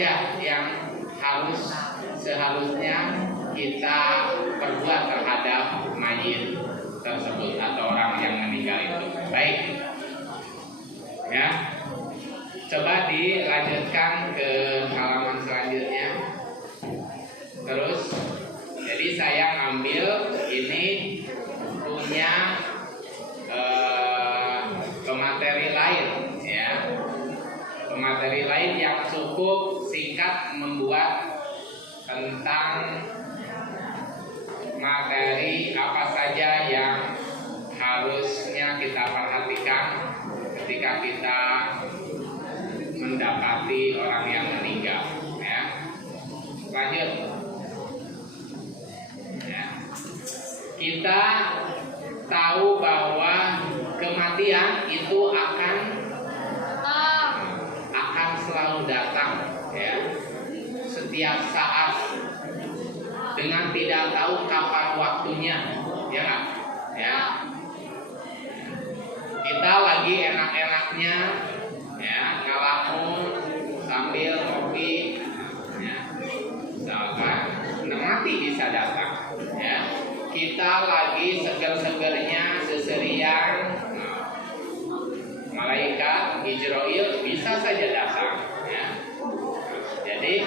saja yang seharusnya kita perbuat terhadap mayit tersebut atau orang yang meninggal itu. Baik, ya. Coba dilanjutkan ke halaman selanjutnya. Terus, jadi saya ngambil ini punya pemateri lain, ya. Pemateri lain yang cukup singkat membuat tentang materi apa saja yang harusnya kita perhatikan ketika kita mendapati orang yang meninggal, ya. Lanjut, ya. Kita tahu bahwa kematian itu akan selalu datang, ya. Setiap saat dengan tidak tahu kapan waktunya, ya kan? Ya. Kita lagi enak-enaknya, ya, ngelamun sambil kopi, ya. Misalkan, mati bisa datang, ya. Kita lagi seger-segernya seserian, malaikat Israel bisa saja datang, ya. Jadi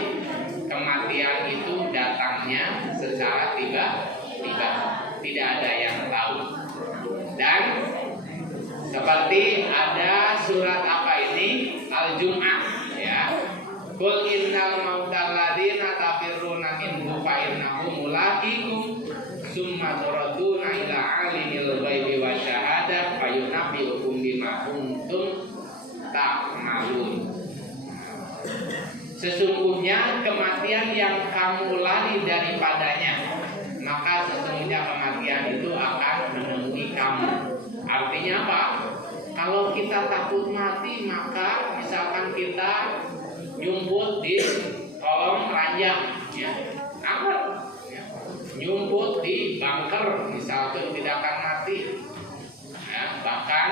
kematian itu datangnya secara tiba-tiba, tidak ada yang tahu. Dan seperti ada surat apa ini, Al-Jum'ah, ya. Qul innal mautal ladzina tafirruna minhu fa innahu mulaqikum summa turaduna ila alimil ghaibi wasyahadah fa yunabbiukum bima kuntum ta'malun. Sesungguhnya kematian yang kamu lari daripadanya, maka sesungguhnya kematian itu akan menemui kamu. Artinya apa? Kalau kita takut mati, maka misalkan kita nyumput di kolong ranjang, ya, angker, ya. Nyumput di bunker, misalkan tidak akan mati, ya. Bahkan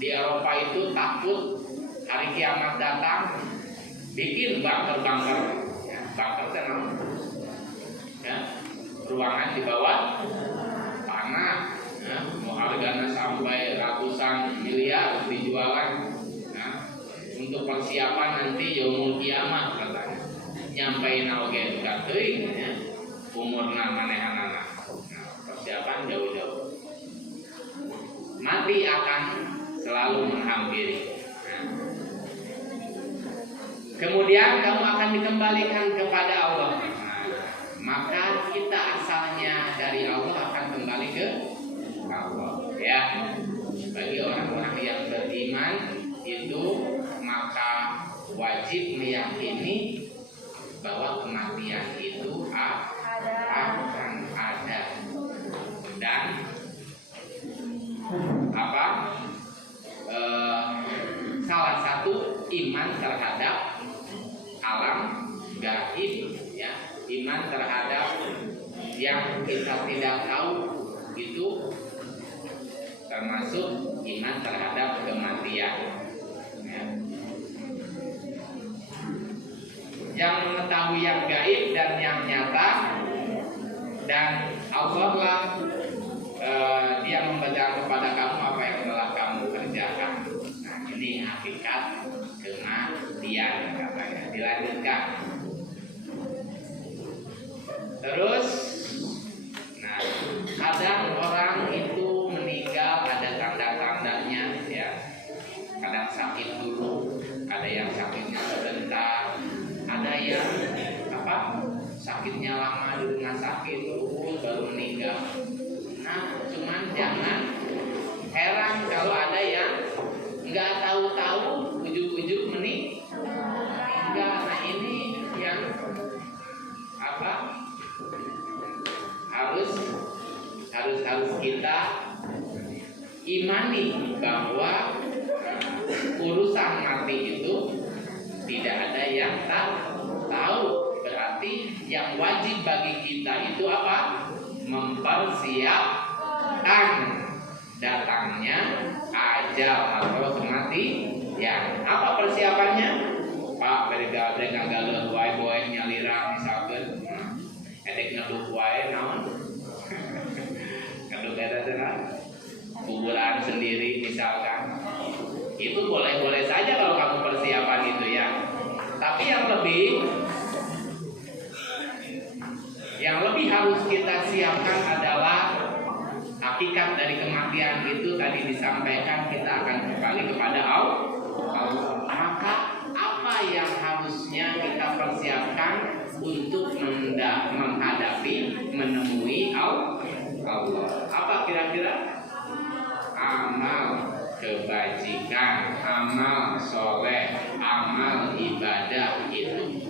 di Eropa itu takut hari kiamat datang, bikin bunker-bunker, ya. Bunker tenang, ya. Ruangan di bawah tanah, ya. Mau harganya sampai ratusan miliar dijualan, ya. Untuk persiapan nanti yaumul kiamat katanya. Nyampein oge teuing, ya. Umurna manehanana. Nah, persiapan jauh-jauh. Mati akan selalu menghampiri. Nah. Kemudian kamu akan dikembalikan kepada Allah. Nah, maka kita asalnya dari Allah akan kembali ke Allah, ya. Bagi orang-orang yang beriman itu maka wajib meyakini bahwa kematian itu akan ada. Dan salah satu iman terhadap alam gaib, ya, iman terhadap yang kita tidak tahu itu termasuk iman terhadap kematian, ya. Yang mengetahui yang gaib dan yang nyata, dan Allah lah dia memberikan kepada kamu apa yang telah kamu kerjakan. Nah, ini hakikat kematian katanya. Dilanjutkan. Terus, nah, kadang orang itu meninggal ada tanda-tandanya, ya. Kadang sakit dulu, ada yang sakitnya sebentar, ada yang sakitnya lama di rumah sakit terus baru meninggal. Nah, cuman jangan heran kalau ada yang nggak tahu-tahu ujuk-ujuk meninggal. Nah, ini yang harus kita imani bahwa urusan mati itu tidak ada yang tahu. Berarti yang wajib bagi kita itu apa? Mempersiapkan datangnya ajal atau kematian. Apa persiapannya? Pak, mereka galuh kuburan sendiri misalkan, itu boleh-boleh saja kalau kamu persiapan itu ya. Tapi yang lebih harus kita siapkan adalah hakikat dari kematian itu tadi disampaikan, kita akan kembali kepada Allah. Maka apa yang harusnya kita persiapkan untuk menghadapi, menemui Allah? Apa kira-kira? Amal kebajikan, amal soleh, amal ibadah itu.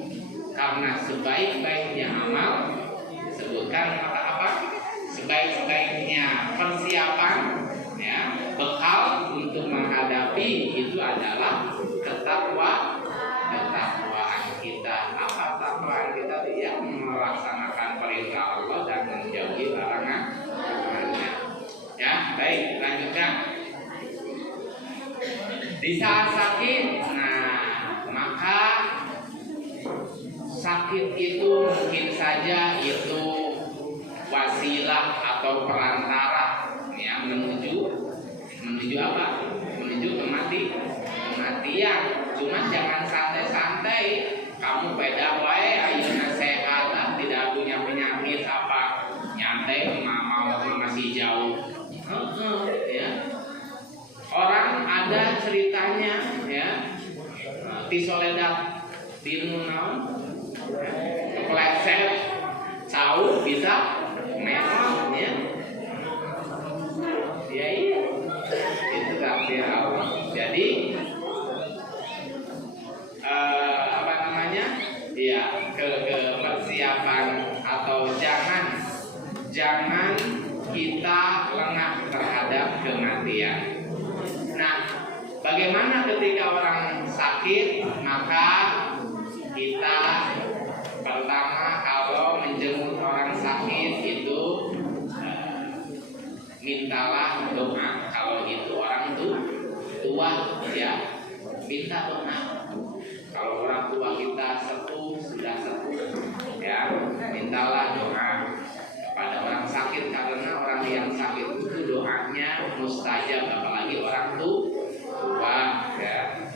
Karena sebaik-baiknya amal, sebutkan apa? Sebaik-baiknya persiapan, ya, bekal untuk menghadapi itu adalah ketakwaan kita. Apa ketakwaan kita? Ya, melaksanakan perintah Allah dan menjauhi larangan-larangannya. Ya, baik, lanjutkan. Di saat sakit, maka sakit itu mungkin saja itu wasilah atau perantara, ya, menuju apa? Menuju kematian. Cuma jangan santai-santai. Kamu beda wae, ayeuna sehat, tidak punya penyakit apa, nyantai mau masih jauh. Ya. Orang ada ceritanya, ya, di Soledad di Nunaun, kepleset, jauh bisa memang, ya. Ya iya, itu takdir Allah. Jadi apa namanya? Ya, ke persiapan atau jangan kita lengah terhadap kematian. Nah, bagaimana ketika orang sakit? Maka kita pertama kalau menjenguk orang sakit itu mintalah doa. Kalau itu orang tua, ya, minta doa. Kalau orang tua kita sudah sepuh, ya, mintalah doa kepada orang sakit, karena orang yang sakit itu doanya mustajab, apalagi orang tua, ya.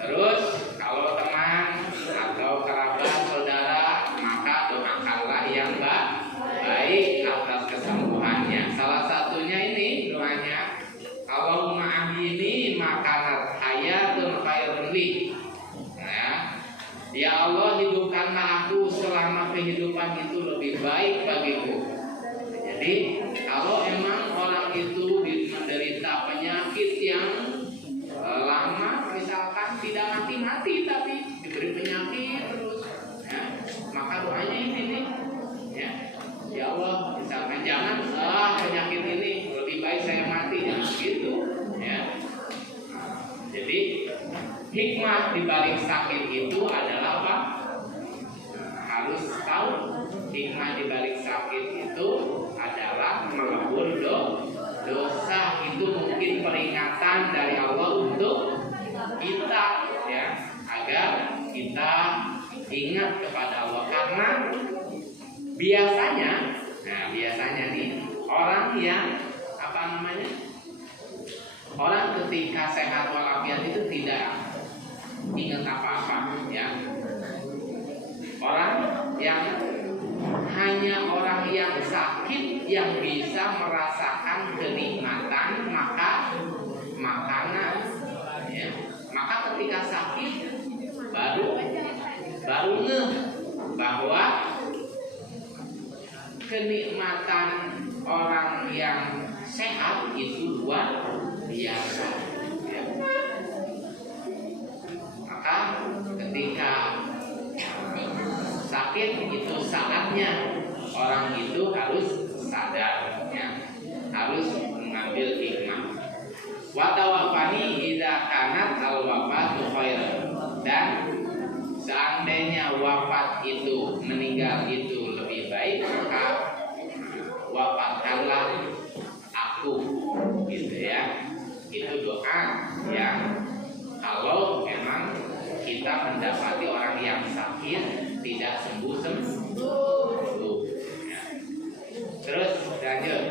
Terus kalau teman atau kerabat saudara, maka doakanlah yang baik atas kesembuhannya. Salah satunya ini doanya, Allahumma ahyini makanat hayatun khairun li. Ya Allah, hidupkanlah aku selama kehidupan itu lebih baik bagiku. Jadi kalau emang orang itu menderita penyakit yang lama, misalkan tidak mati-mati tapi diberi penyakit terus, ya, maka doanya ini nih, ya, ya Allah, misalkan jangan penyakit ini, lebih baik saya mati, jangan begitu, ya. Jadi hikmah dibalik sakit itu adalah apa? Harus tahu hikmah dibalik sakit itu adalah melebur dosa. Itu mungkin peringatan dari Allah untuk kita, ya, agar kita ingat kepada Allah. Karena biasanya nih orang yang apa namanya? Orang ketika sehat walafiat itu tidak ingat apa-apa, ya. Orang yang hanya orang yang sakit yang bisa merasakan kenikmatan makanan, ya. Maka ketika sakit baru ngeh bahwa kenikmatan orang yang sehat itu luar biasa, ya. Maka ketika sakit itu saatnya orang itu harus sadar, ya, harus mengambil hikmah. Wa tawaffani idza kanat al wafatu khairan. Dan seandainya wafat itu, meninggal itu lebih baik, maka wafatkanlah aku, gitu ya. Itu doa yang kalau memang kita mendapati orang yang sakit tidak sembuh, ya. Terus lanjut.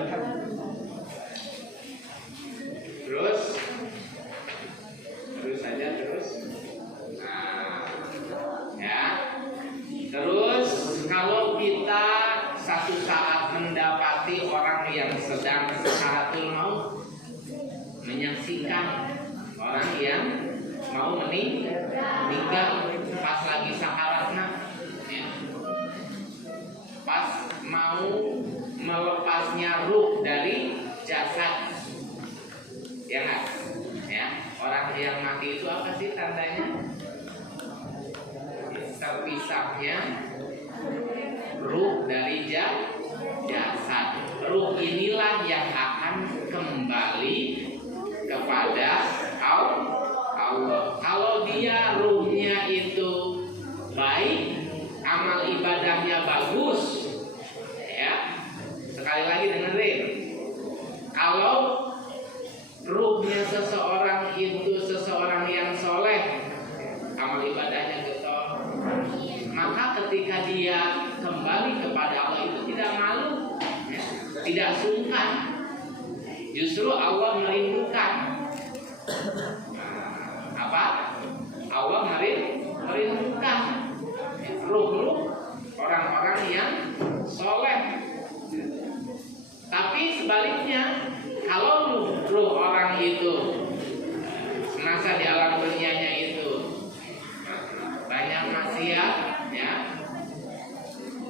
seandainya seseorang itu seseorang yang soleh, amal ibadahnya getol, maka ketika dia kembali kepada Allah itu tidak malu, ya, tidak sungkan, justru Allah merindukan. Apa? Allah merindukan ruh-ruh orang-orang yang soleh. Tapi sebaliknya, kalau ruh orang itu semasa di alam dunianya itu banyak maksiat, ya,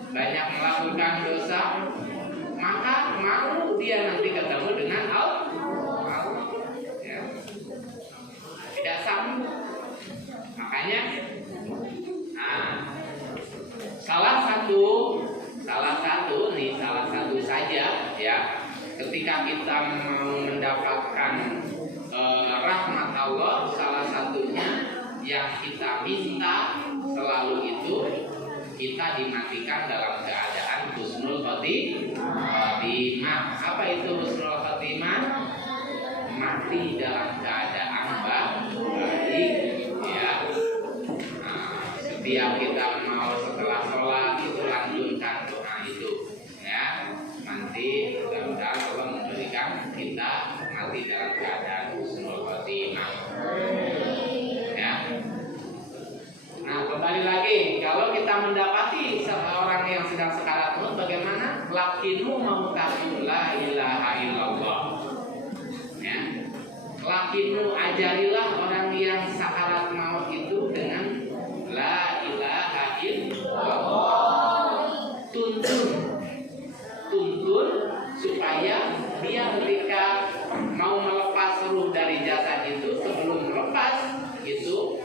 banyak melakukan dosa, maka malu dia nanti ketemu dengan Allah, ya. Tidak sanggup. Makanya, salah satu saja, ya, ketika kita mau mendapatkan rahmat Allah, salah satunya yang kita minta selalu itu kita dimatikan dalam keadaan husnul khotimah. Apa itu husnul khotimah? Mati dalam keadaan baik, ya. Setiap kita mau setelah sholat itu lanjutkan doa itu, ya. Nanti mudah-mudahan Allah memberikan kita mati dalam keadaan husnul khotimah, ya. Nah, kembali lagi, kalau kita mendapati seorang yang sedang sekarat maut, bagaimana? Lakinu mautahu la ilaha illallah, ya. Lakinu, ajarilah orang yang sakarat maut itu dengan la ilaha illallah. Tuntun supaya dia ketika mau melepas ruh dari jasad itu, sebelum melepas itu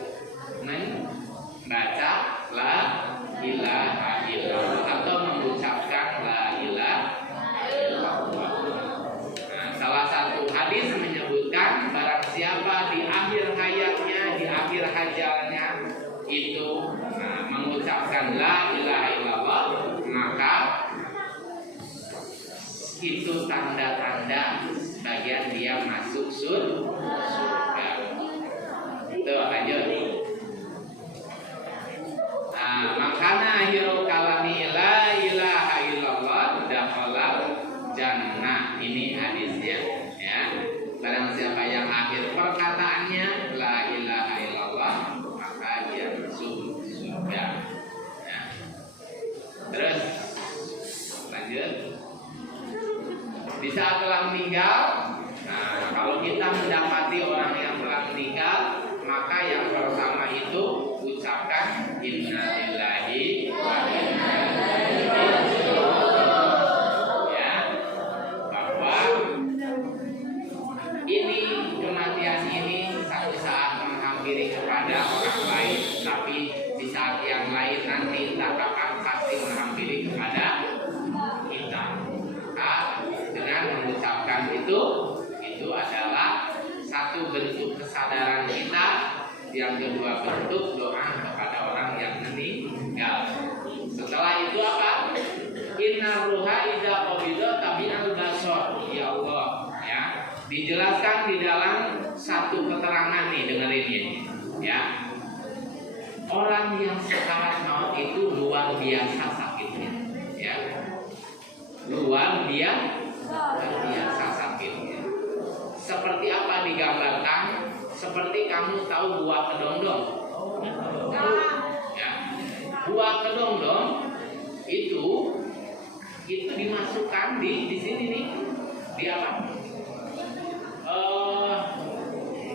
membaca la ilaha illallah atau mengucapkan la ilaha illallah. Nah, salah satu hadis menyebutkan barang siapa di akhir hayatnya, di akhir hajalnya itu mengucapkan la ilaha illallah, maka itu tanda-tanda bagian dia masuk surga. Itu lanjut. Makana akhirul kalami la ilaha illallah dakhalal jannah. Ini hadisnya, ya. Barang siapa yang akhir perkataannya la ilaha illallah, maka dia masuk surga, ya. Terus lanjut. Di saat telah meninggal, kalau kita mendapati orang yang telah meninggal, maka yang pertama itu ucapkan innalillahi wa inna ilaihi raji'un, ya, bahwa ini kematian ini satu saat menghampiri kepada orang lain, tapi di saat yang lain nanti tak akan pasti menghampiri kepada kita. Dengan mengucapkan itu adalah satu bentuk kesadaran kita, yang kedua bentuk doa kepada orang yang meninggal. Setelah itu apa? Inna ruha idza qabida tabi'al basar. Ya Allah, ya. Dijelaskan di dalam satu keterangan nih, dengerin ini, ya. Orang yang sekarat maut itu luar biasa sakitnya, ya. Luar biasa sakitnya. Seperti apa digambarkan? Seperti kamu tahu buah kedondong, ya. Buah kedondong itu dimasukkan di sini nih, di apa?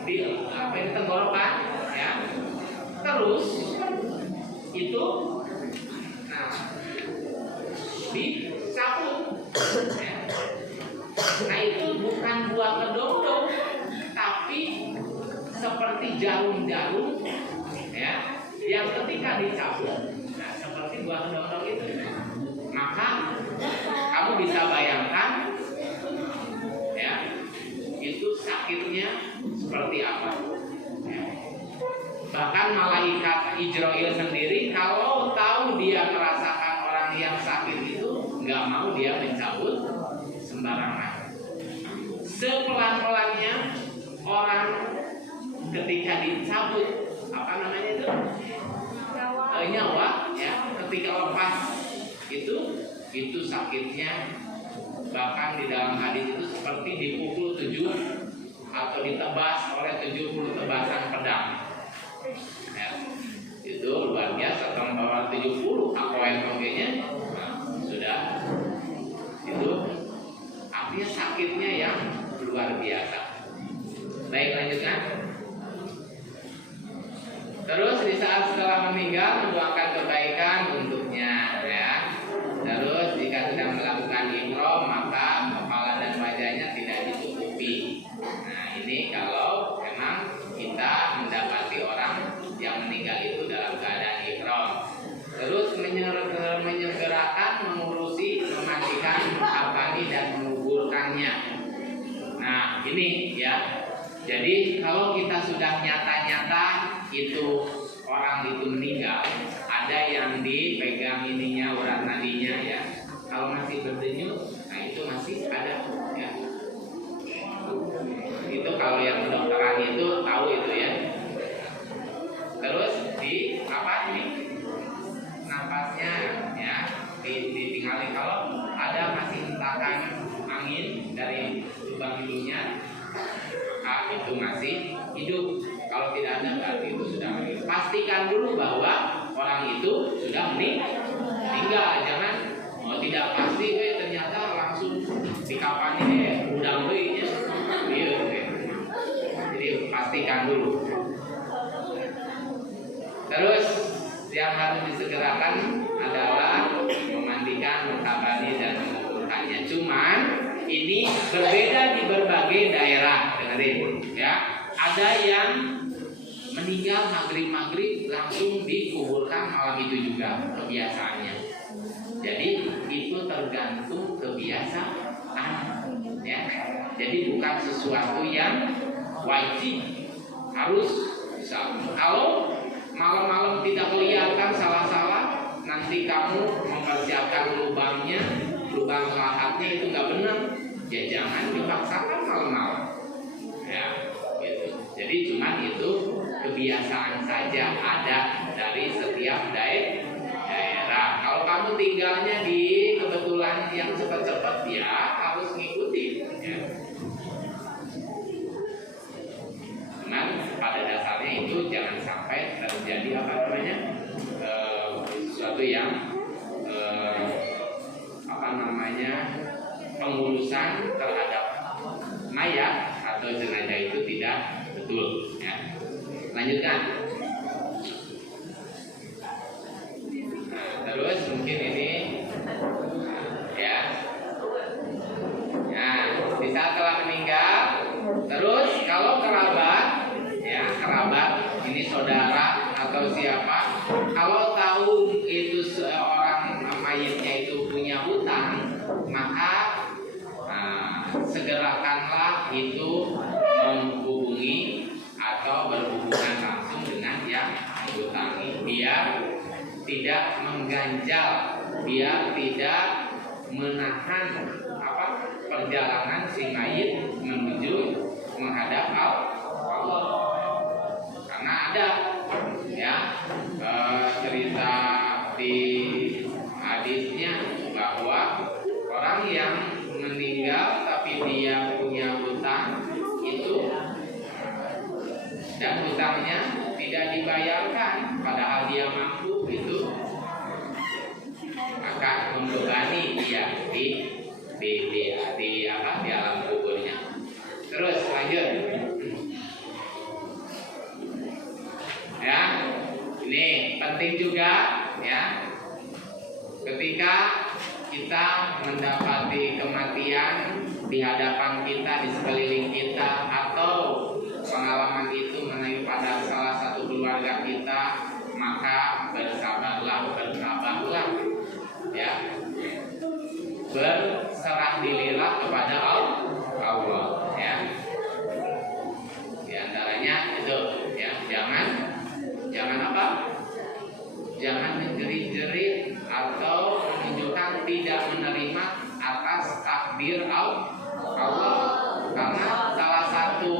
Di apa, di tenggorokan, ya. Terus itu, dicabut, ya. Nah, itu bukan buah kedondong, tapi seperti jarum-jarum, ya, yang ketika dicabut, nah, seperti buah kedondong itu. Maka kamu bisa bayangkan, ya, itu sakitnya seperti apa, ya. Bahkan malaikat Ijrail sendiri kalau tahu dia merasakan orang yang sakit itu, nggak mau dia mencabut sembarangan. Sepelan-pelannya ketika dicabut apa namanya itu nyawa ya, ketika lepas itu sakitnya, bahkan di dalam hadis itu seperti dipukul 7 atau ditebas oleh 70 tebasan pedang ya. Itu luar biasa, kalau bawa 70 akoen-nya sudah itu artinya sakitnya yang luar biasa. Baik, lanjutkan. Terus di saat setelah meninggal mendoakan kebaikan untuknya ya. Terus jika sedang melakukan ihram maka kepala dan wajahnya tidak ditutupi. Nah, ini kalau memang kita mendapati orang yang meninggal itu dalam keadaan ihram. Terus menyegerakan mengurusi, memandikan, mengkafani dan menguburkannya. Nah, ini ya. Jadi kalau kita sudah nyata-nyata itu orang itu meninggal, ada yang dipegang ininya, urat nadinya ya. Kalau masih berdenyut, nah itu masih ada ya. Itu kalau yang kedokteran itu tahu itu ya. Terus di apa ini? Napasnya ya ditinggalin. Kalau ada masih hentakan angin dari lubang hidungnya, itu masih hidup. Kalau tidak ada berarti itu sudah mati. Pastikan dulu bahwa orang itu sudah meninggal. Jangan tidak pasti ternyata langsung dikafani udang nya. Jadi pastikan dulu. Terus yang harus disegerakan adalah memandikan, mengkafani dan menguburkannya. Cuman ini berbeda di berbagai daerah, dengerin ya. Ada yang meninggal maghrib langsung dikuburkan malam itu juga kebiasaannya. Jadi itu tergantung kebiasaan ya. Jadi bukan sesuatu yang wajib harus bisa. Kalau malam-malam tidak kelihatan salah-salah, nanti kamu mempersiapkan lubang lahatnya itu nggak benar, ya jangan dipaksakan malam-malam ya gitu. Jadi cuma itu kebiasaan saja ada dari setiap daerah. Kalau kamu tinggalnya di kebetulan yang cepat-cepat ya harus ngikutin ya. Cuman pada dasarnya itu jangan sampai terjadi apa namanya sesuatu yang pengurusan terhadap mayat atau jenazah itu tidak betul ya. Lanjutkan. Nah, terus mungkin ini ya. Nah, di saat telah meninggal, terus kalau kerabat ini saudara atau siapa, kalau tahu itu seorang mayitnya itu punya hutang, maka segerakanlah itu menghubungi atau berhubungan langsung dengan yang menghutangi, biar tidak mengganjal, biar tidak menahan perjalanan si mayit menuju menghadap Allah. Karena ada ya cerita di hadisnya bahwa orang yang meninggal tapi dia punya hutang itu dan hutangnya tidak dibayarkan padahal dia mampu, itu akan membebani dia di alam kuburnya. Terus lanjut ya, ini penting juga ya, ketika kita mendapati kematian di hadapan kita, di sekeliling kita, atau pengalaman itu mengenai pada salah satu keluarga kita, maka bersabarlah ya, berserah dirilah kepada Allah ya. Di antaranya itu ya, jangan apa? Jangan menjerit-jerit atau menunjukkan tidak menerima atas takdir Allah, karena salah satu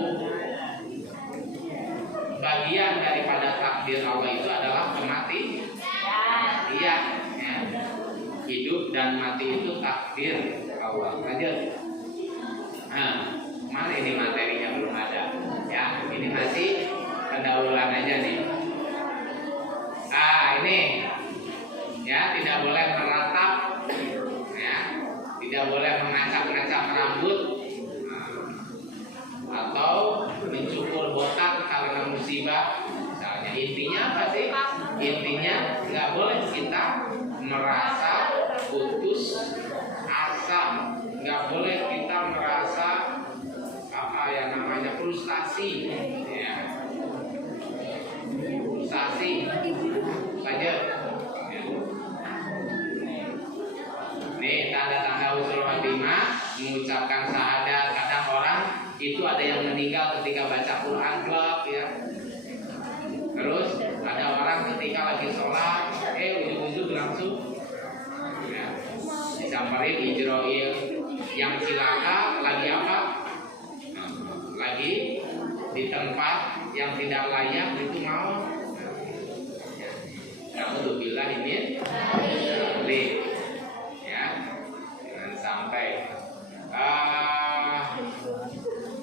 masih pendahuluan aja nih. Ini ya, tidak boleh meratap, ya, tidak boleh mengacak-ngacak rambut, atau mencukur botak karena musibah. Misalnya, intinya apa sih? Intinya nggak boleh kita merasa putus asa, nggak boleh kita merasa apa yang namanya frustasi, ya. Frustasi saja. Nih tanda-tanda husnul khotimah, mengucapkan syahadat. Kadang orang itu ada yang meninggal ketika baca Quran klub, ya. Terus ada orang ketika lagi sholat, ujug-ujug langsung, ya, disamperin Ijroil yang cilaka lagi apa? Lagi di tempat yang tidak layak itu mau. Alhamdulillah ini ya, jangan sampai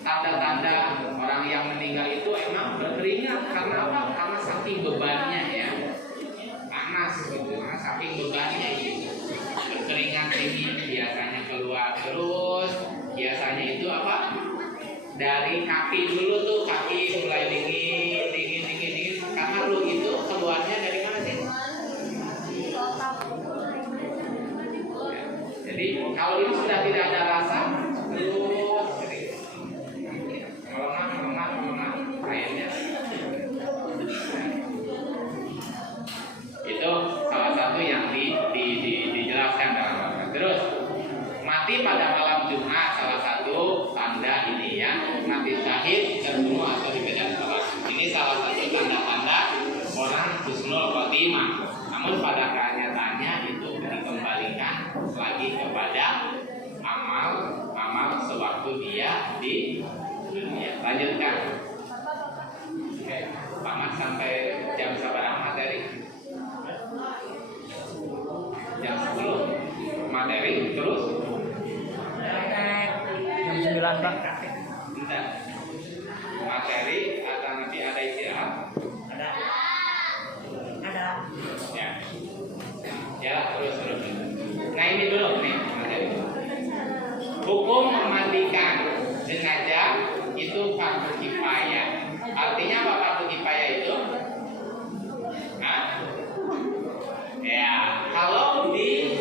tanda-tanda orang yang meninggal itu emang berkeringat karena apa? Karena saking bebannya, ya, panas gitu, karena saking bebannya itu berkeringat dingin biasanya keluar. Terus biasanya itu apa? Dari kaki dulu tuh, kaki mulai dingin karena lu itu keluarnya dari mana sih? Jadi kalau ini sudah tidak ada rasa, terus melemah airnya. Itu salah satu yang dijelaskan dalam Al-Quran. Terus mati pada malam Jumat, salah satu tanda ini, ya, mati syahid terbunuh atau diberikan sholat. Ini salah satu tanda-tanda orang husnul khotimah. Namun pada kenyataannya itu dikembalikan lagi kepada amal sewaktu dia di dunia. Lanjutkan. Oke, Pak Mas sampai jam berapa materi? Jam 10 materi, terus jam 9 Pak. Bentar. Materi atau nanti ada istirahat? Ada. Ya, terus. Nah ini dulu nih materi. Hukum memandikan jenazah itu fardu kifayah. Artinya apa fardu kifayah itu? Hah? Ya, kalau di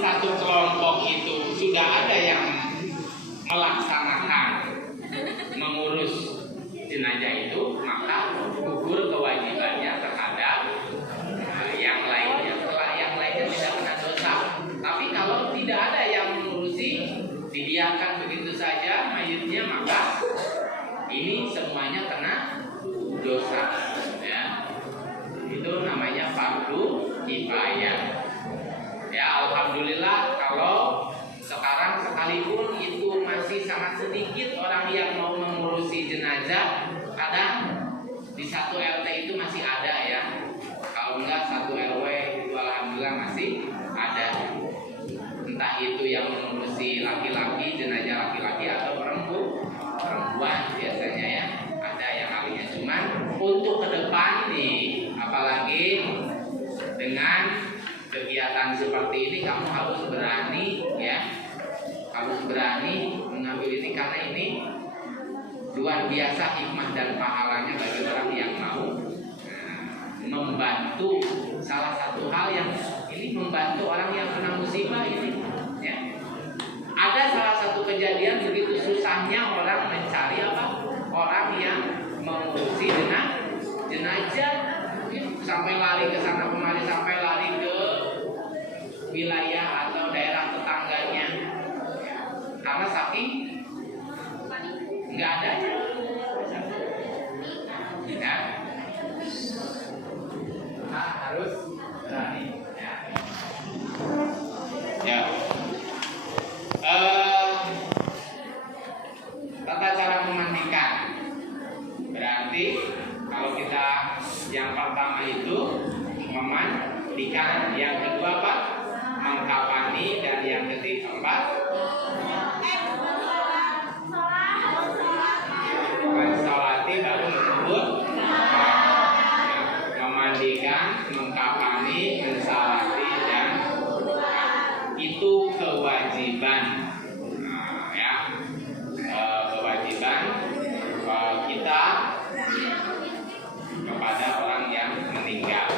satu kelompok itu sudah ada yang melaksanakan mengurus jenazah itu, maka gugur kewajibannya terhadap yang lainnya. Setelah yang lainnya tidak kena dosa. Tapi kalau tidak ada yang mengurusi, dibiarkan begitu saja mayitnya, maka ini semuanya kena dosa, ya. Itu namanya fardu kifayah. Ya, alhamdulillah kalau sekarang sekalipun itu masih sangat sedikit orang yang mau mengurusi jenazah. Kadang di satu RT itu masih ada, ya. Kalau enggak satu RW itu alhamdulillah masih ada. Entah itu yang mengurusi laki-laki, jenazah laki-laki atau perempuan biasanya, ya. Ada yang ahlinya. Cuman untuk ke depan nih, apalagi dengan kegiatan seperti ini, kamu harus berani, ya, harus berani mengambil ini, karena ini luar biasa hikmah dan pahalanya bagi orang yang mau membantu. Salah satu hal yang ini membantu orang yang kena musibah ini, ya. Ada salah satu kejadian begitu susahnya orang mencari apa? Orang yang mengurusi jenazah, sampai lari ke sana kemari, sampai lari ke wilayah atau daerah tetangganya, karena saking nggak adanya, ya. Harus berani, ya. kewajiban, kewajiban kita kepada orang yang meninggal.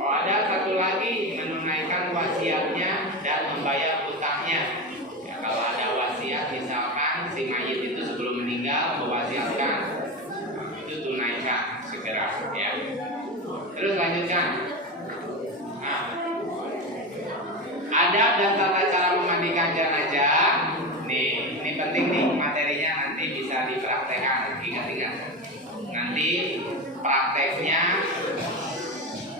Ada satu lagi, menunaikan wasiatnya dan membayar utangnya. Ya, kalau ada wasiat, misalkan si mayit itu sebelum meninggal mewasiatkan, itu tunaikan segera, ya. Terus lanjutkan. Nah, adab dan tata cara memandikan jenazah. Nih, ini penting nih, materinya nanti bisa dipraktekkan. Ingat-ingat. Nanti prakteknya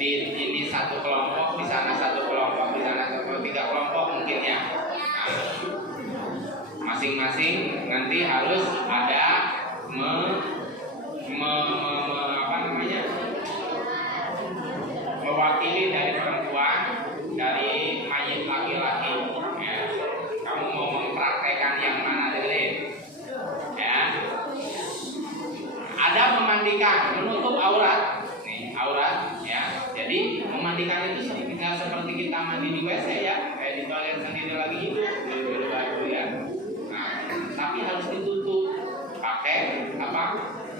di ini satu kelompok, di sana satu kelompok, di sana satu, 3 kelompok mungkin ya. Nah, masing-masing nanti harus ada mewakili dari perempuan, dari mayit laki-laki. Ya. Kamu mau mempraktekkan yang mana dulu? Ya. Ada memandikan, menutup aurat. Nih, aurat ya. Jadi memandikan itu tidak seperti kita mandi di WC ya, kayak di toilet sendiri lagi hidup dulu ya. Nah, tapi harus ditutup pakai apa?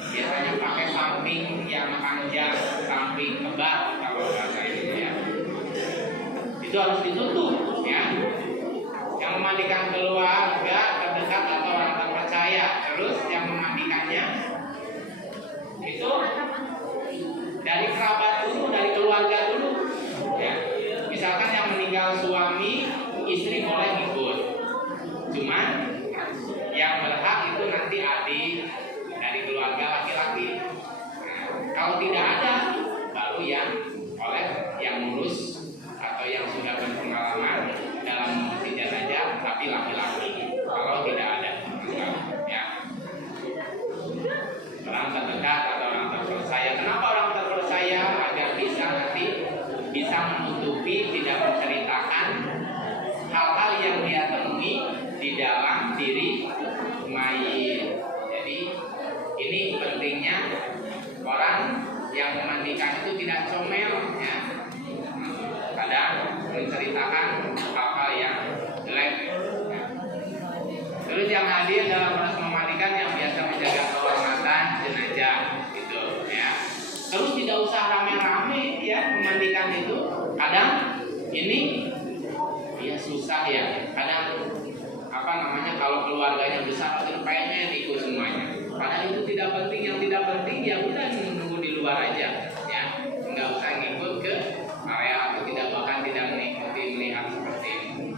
Biasanya pakai samping yang panjang, samping kebak kalau bahasa ini ya. Itu harus ditutup ya. Yang memandikan keluarga terdekat atau orang terpercaya. Terus yang memandikannya itu dari kerabat dulu, dari keluarga dulu ya. Misalkan yang meninggal suami, istri boleh ikut. Cuman yang berhak itu nanti adik dari keluarga laki-laki. Nah, kalau tidak ada, baru yang oleh yang ngurus atau yang sudah berpengalaman dalam mengurus jenazah, tapi laki-laki. Kalau tidak ada, ya. Orang terdekat atau orang terpercaya. Kenapa orang terpercaya? Agar bisa nanti bisa menutupi, tidak menceritakan hal-hal yang dia temui di dalam diri mayit. Jadi ini pentingnya orang yang memandikan itu tidak comel ya. Kadang menceritakan hal-hal yang jelek ya. Terus yang hadir dalam proses memandikan yang biasa menjaga kehormatan jenazah gitu ya. Terus tidak usah rame-rame ya memandikan itu. Kadang ini ya susah ya. Kadang kalau keluarganya besar atau pengen ikut semuanya. Padahal itu tidak penting. Yang tidak penting ya udah menunggu di luar aja ya. Nggak usah ngikut ke area atau tidak, bahkan tidak mengikuti melihat seperti ini.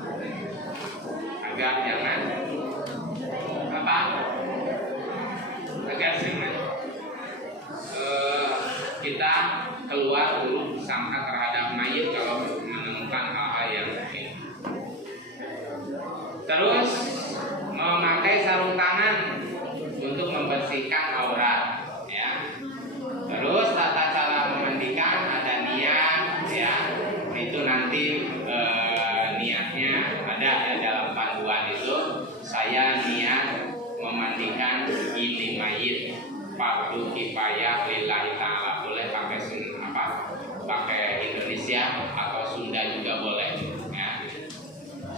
Agar jangan kita keluar dulu sangka terhadap mayit kalau menemukan hal-hal yang ini. Terus memakai sarung tangan untuk membersihkan aurat ya. Terus tata cara memandikan ada niat ya. Itu nanti niatnya ada dalam panduan itu. Saya niat memandikan ini mayit fardu kifayah lillahi ta'ala. Boleh pakai pakai Indonesia atau Sunda juga boleh ya.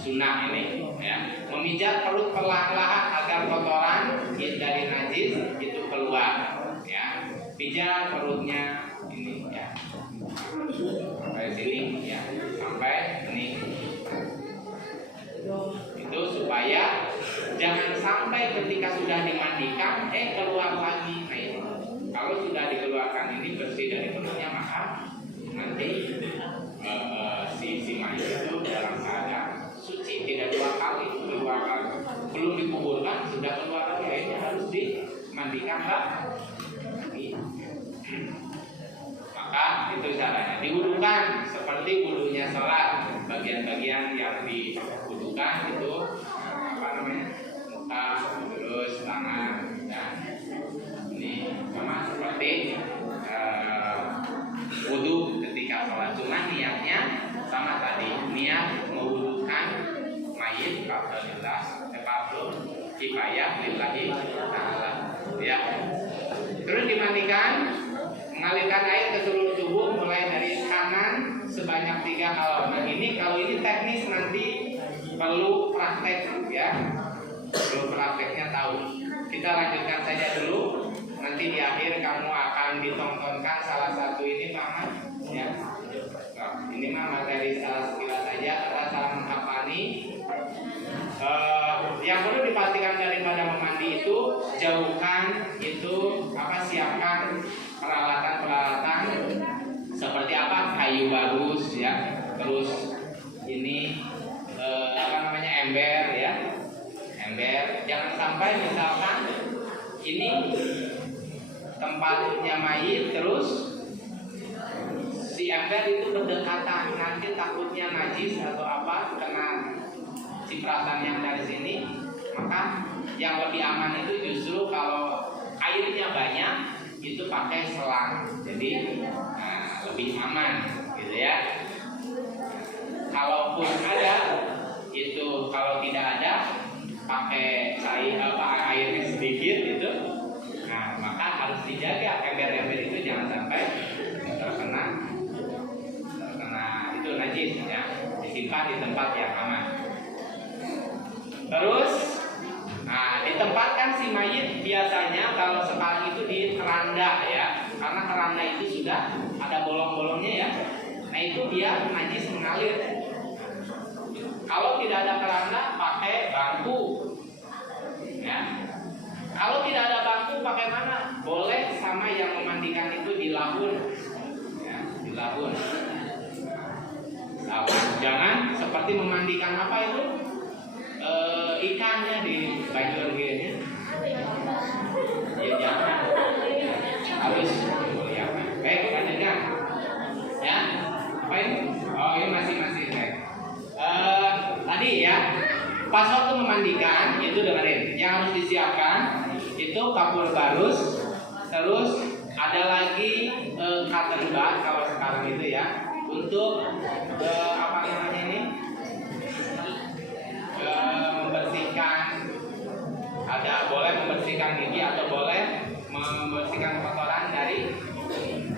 Sunnah ini ya. Memijat perut perlahan-lahan agar kotoran dari najis itu keluar ya. Pijat perutnya ini ya. Sampai sini ya. Sampai ini. Itu supaya jangan sampai ketika sudah dimandikan keluar lagi. Kalau sudah dikeluarkan ini bersih dari perutnya, maka nanti si mayit itu dalam keadaan suci, tidak 2 kali keluar lagi. Belum dikuburkan sudah keluar lagi, akhirnya harus dimandikan lagi. Maka itu caranya. Diwudukan seperti wudunya sholat. Bagian-bagian yang diwudukan itu muka, terus tangan, dan ini sama seperti wudu ketika sholat. Cuma niatnya sama tadi, niat mewudukan mayit fardu kifayah lillahi ta'ala ya. Terus dimandikan, mengalirkan air ke seluruh tubuh mulai dari kanan sebanyak 3 kalau ini teknis nanti perlu praktek ya, perlu prakteknya tahu. Kita lanjutkan saja dulu. Nanti di akhir kamu akan ditontonkan salah satu ini Mama ya. Nah, ini mah materi salah sekilas saja salah menghafali. Yang perlu dipastikan daripada memandi itu jauhkan itu siapkan peralatan seperti kayu bagus ya, terus ini ember ya, ember. Jangan sampai misalkan ini tempatnya mayit terus si ember itu berdekatan, nanti takutnya najis atau kena cipratan yang dari sini. Maka yang lebih aman itu justru kalau airnya banyak itu pakai selang, jadi lebih aman gitu ya. Kalaupun ada itu, kalau tidak ada pakai air sedikit itu, maka harus dijaga ember-ember itu jangan sampai terkena itu najis ya, disimpan di tempat yang aman. Terus ditempatkan si mayit biasanya kalau sekarang itu di keranda ya, karena keranda itu sudah ada bolong-bolongnya ya. Nah itu dia najis mengalir. Kalau tidak ada keranda pakai bangku ya. Kalau tidak ada bangku pakai mana? Boleh sama yang memandikan itu di lahun ya, di lahun. Jangan seperti memandikan itu ikannya di banjur gini ya, jangan, harus ya. Baik, lanjutkan ya. Apa ini? Oh ini masih baik. Tadi ya, pas waktu memandikan itu dengerin, yang harus disiapkan itu kapur barus, terus ada lagi cotton bud kalau sekarang itu ya, untuk ini membersihkan, boleh membersihkan gigi atau boleh membersihkan kotoran dari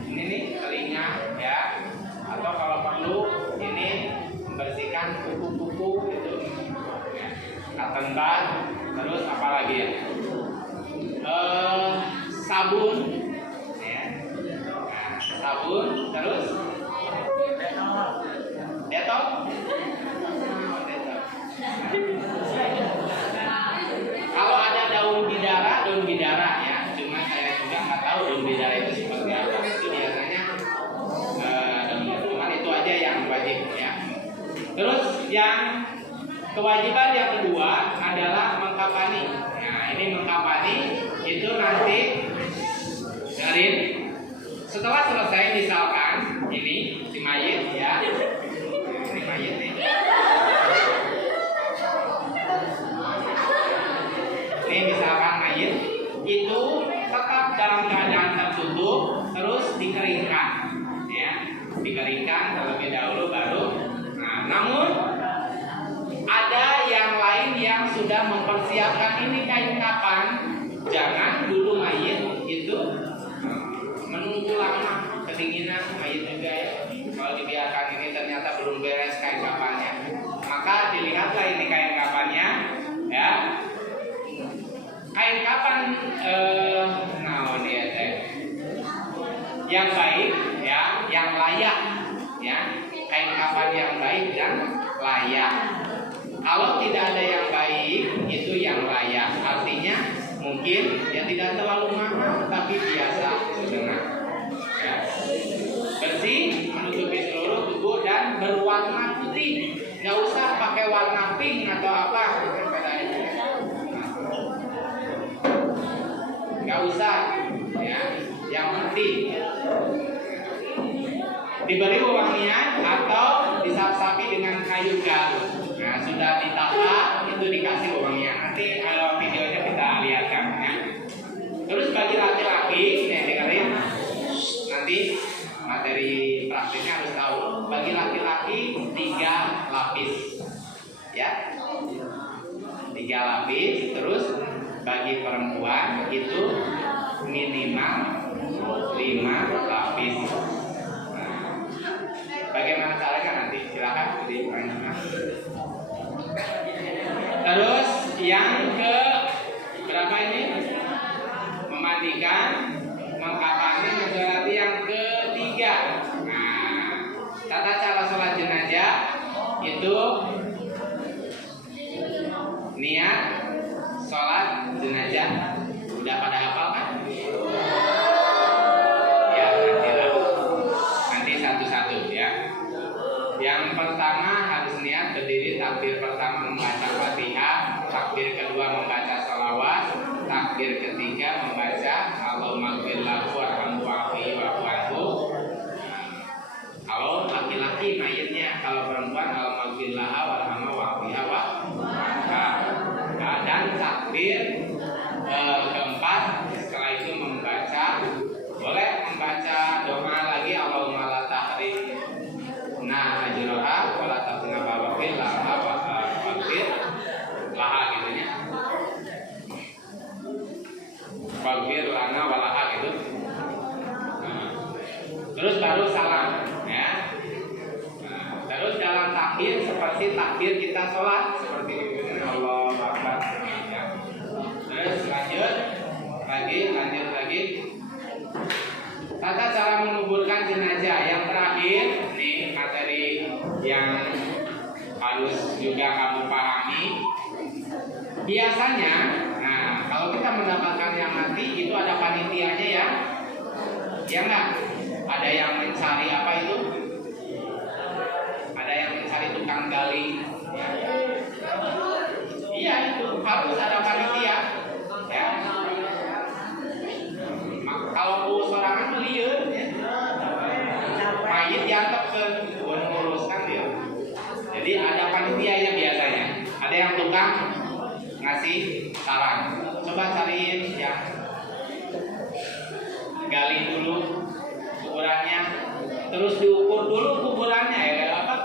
ini nih telinga ya, atau kalau perlu ini membersihkan kuku-kuku itu ya. Cotton bud, terus apa lagi ya, sabun ya, sabun, terus detol. Kalau ada daun bidara ya, cuma saya juga nggak tahu daun bidara itu seperti apa. Itu biasanya cuman itu aja yang wajib ya. Terus yang kewajiban yang kedua adalah mengkapani. Nah ini mengkapani itu nanti dengerin, setelah selesai misalkan ini si mayit ya, ini mayit nih. Ini misalkan mayit itu tetap dalam keadaan tertutup, terus dikeringkan ya, dikeringkan terlebih dahulu baru. Namun ada yang lain yang sudah mempersiapkan ini kain kapan. Jangan dulu mayit itu menunggu lama, kedinginan mayit juga ya. Kalau dibiarkan ini ternyata belum beres kain kapannya, maka dilihatlah ini kain kapannya ya. Kain kapan yang baik ya, yang layak ya. Kain kapan yang baik dan layak. Kalau tidak ada yang baik, itu yang layak. Artinya mungkin ya tidak terlalu mahal, tapi biasa sedang ya. Bersih, menutupi seluruh tubuh dan berwarna putih. Nggak usah pakai warna pink atau apa. Nggak usah ya. Yang penting diberi wewangian atau disapi dengan kayu galuh. Nah sudah ditata itu dikasih wewangian. Nanti kalau videonya kita lihatkan ya. Terus bagi laki-laki nih dengerin, nanti materi praktiknya harus tahu. Bagi laki-laki 3 lapis ya, 3 lapis. Terus bagi perempuan itu minimal 5 lapis. Bagaimana Terus yang ke berapa ini? Memandikan, mengkafani, mensolati yang ketiga. Nah, tata cara sholat jenazah itu niat sholat jenazah. Udah pada hafal kan? Ya, nanti satu-satu ya. Yang pertama harus niat berdiri, takbir pertama membaca Fatihah, takbir kedua membaca sholawat, takbir ketiga membaca Allahumma ighfir lahu warhamhu wa'afihi wa'fu anhu. Kalau laki-laki mayitnya, kalau perempuan Allahumma ighfir laha warhamha wa'afiha wa'fu anha. Dan takbir keempat setelah itu membaca, boleh membaca doa lagi Allahumma la tahrim nah ajroha wala taqna bawaqil laha waqil laha gitu ya. Waqil lana walaha gitu. Terus baru salam ya. Terus dalam takbir seperti takbir kita sholat seperti ini Allahu Akbar ya. Terus lanjut lagi. Tata cara menguburkan jenazah yang terakhir nih materi yang harus juga kamu pahami. Biasanya, nah kalau kita mendapatkan yang mati itu ada panitianya ya enggak? Ada yang mencari apa itu? Ada yang mencari tukang gali. Ya. Iya itu harus ada panitia. Ya. Kalau sorangan lieur ya. Mayit diantepkeun nguruskan dia. Jadi ada panitianya biasanya. Ada yang tukang ngasih saran. Coba cariin yang gali dulu kuburannya, terus diukur dulu kuburannya ya apa?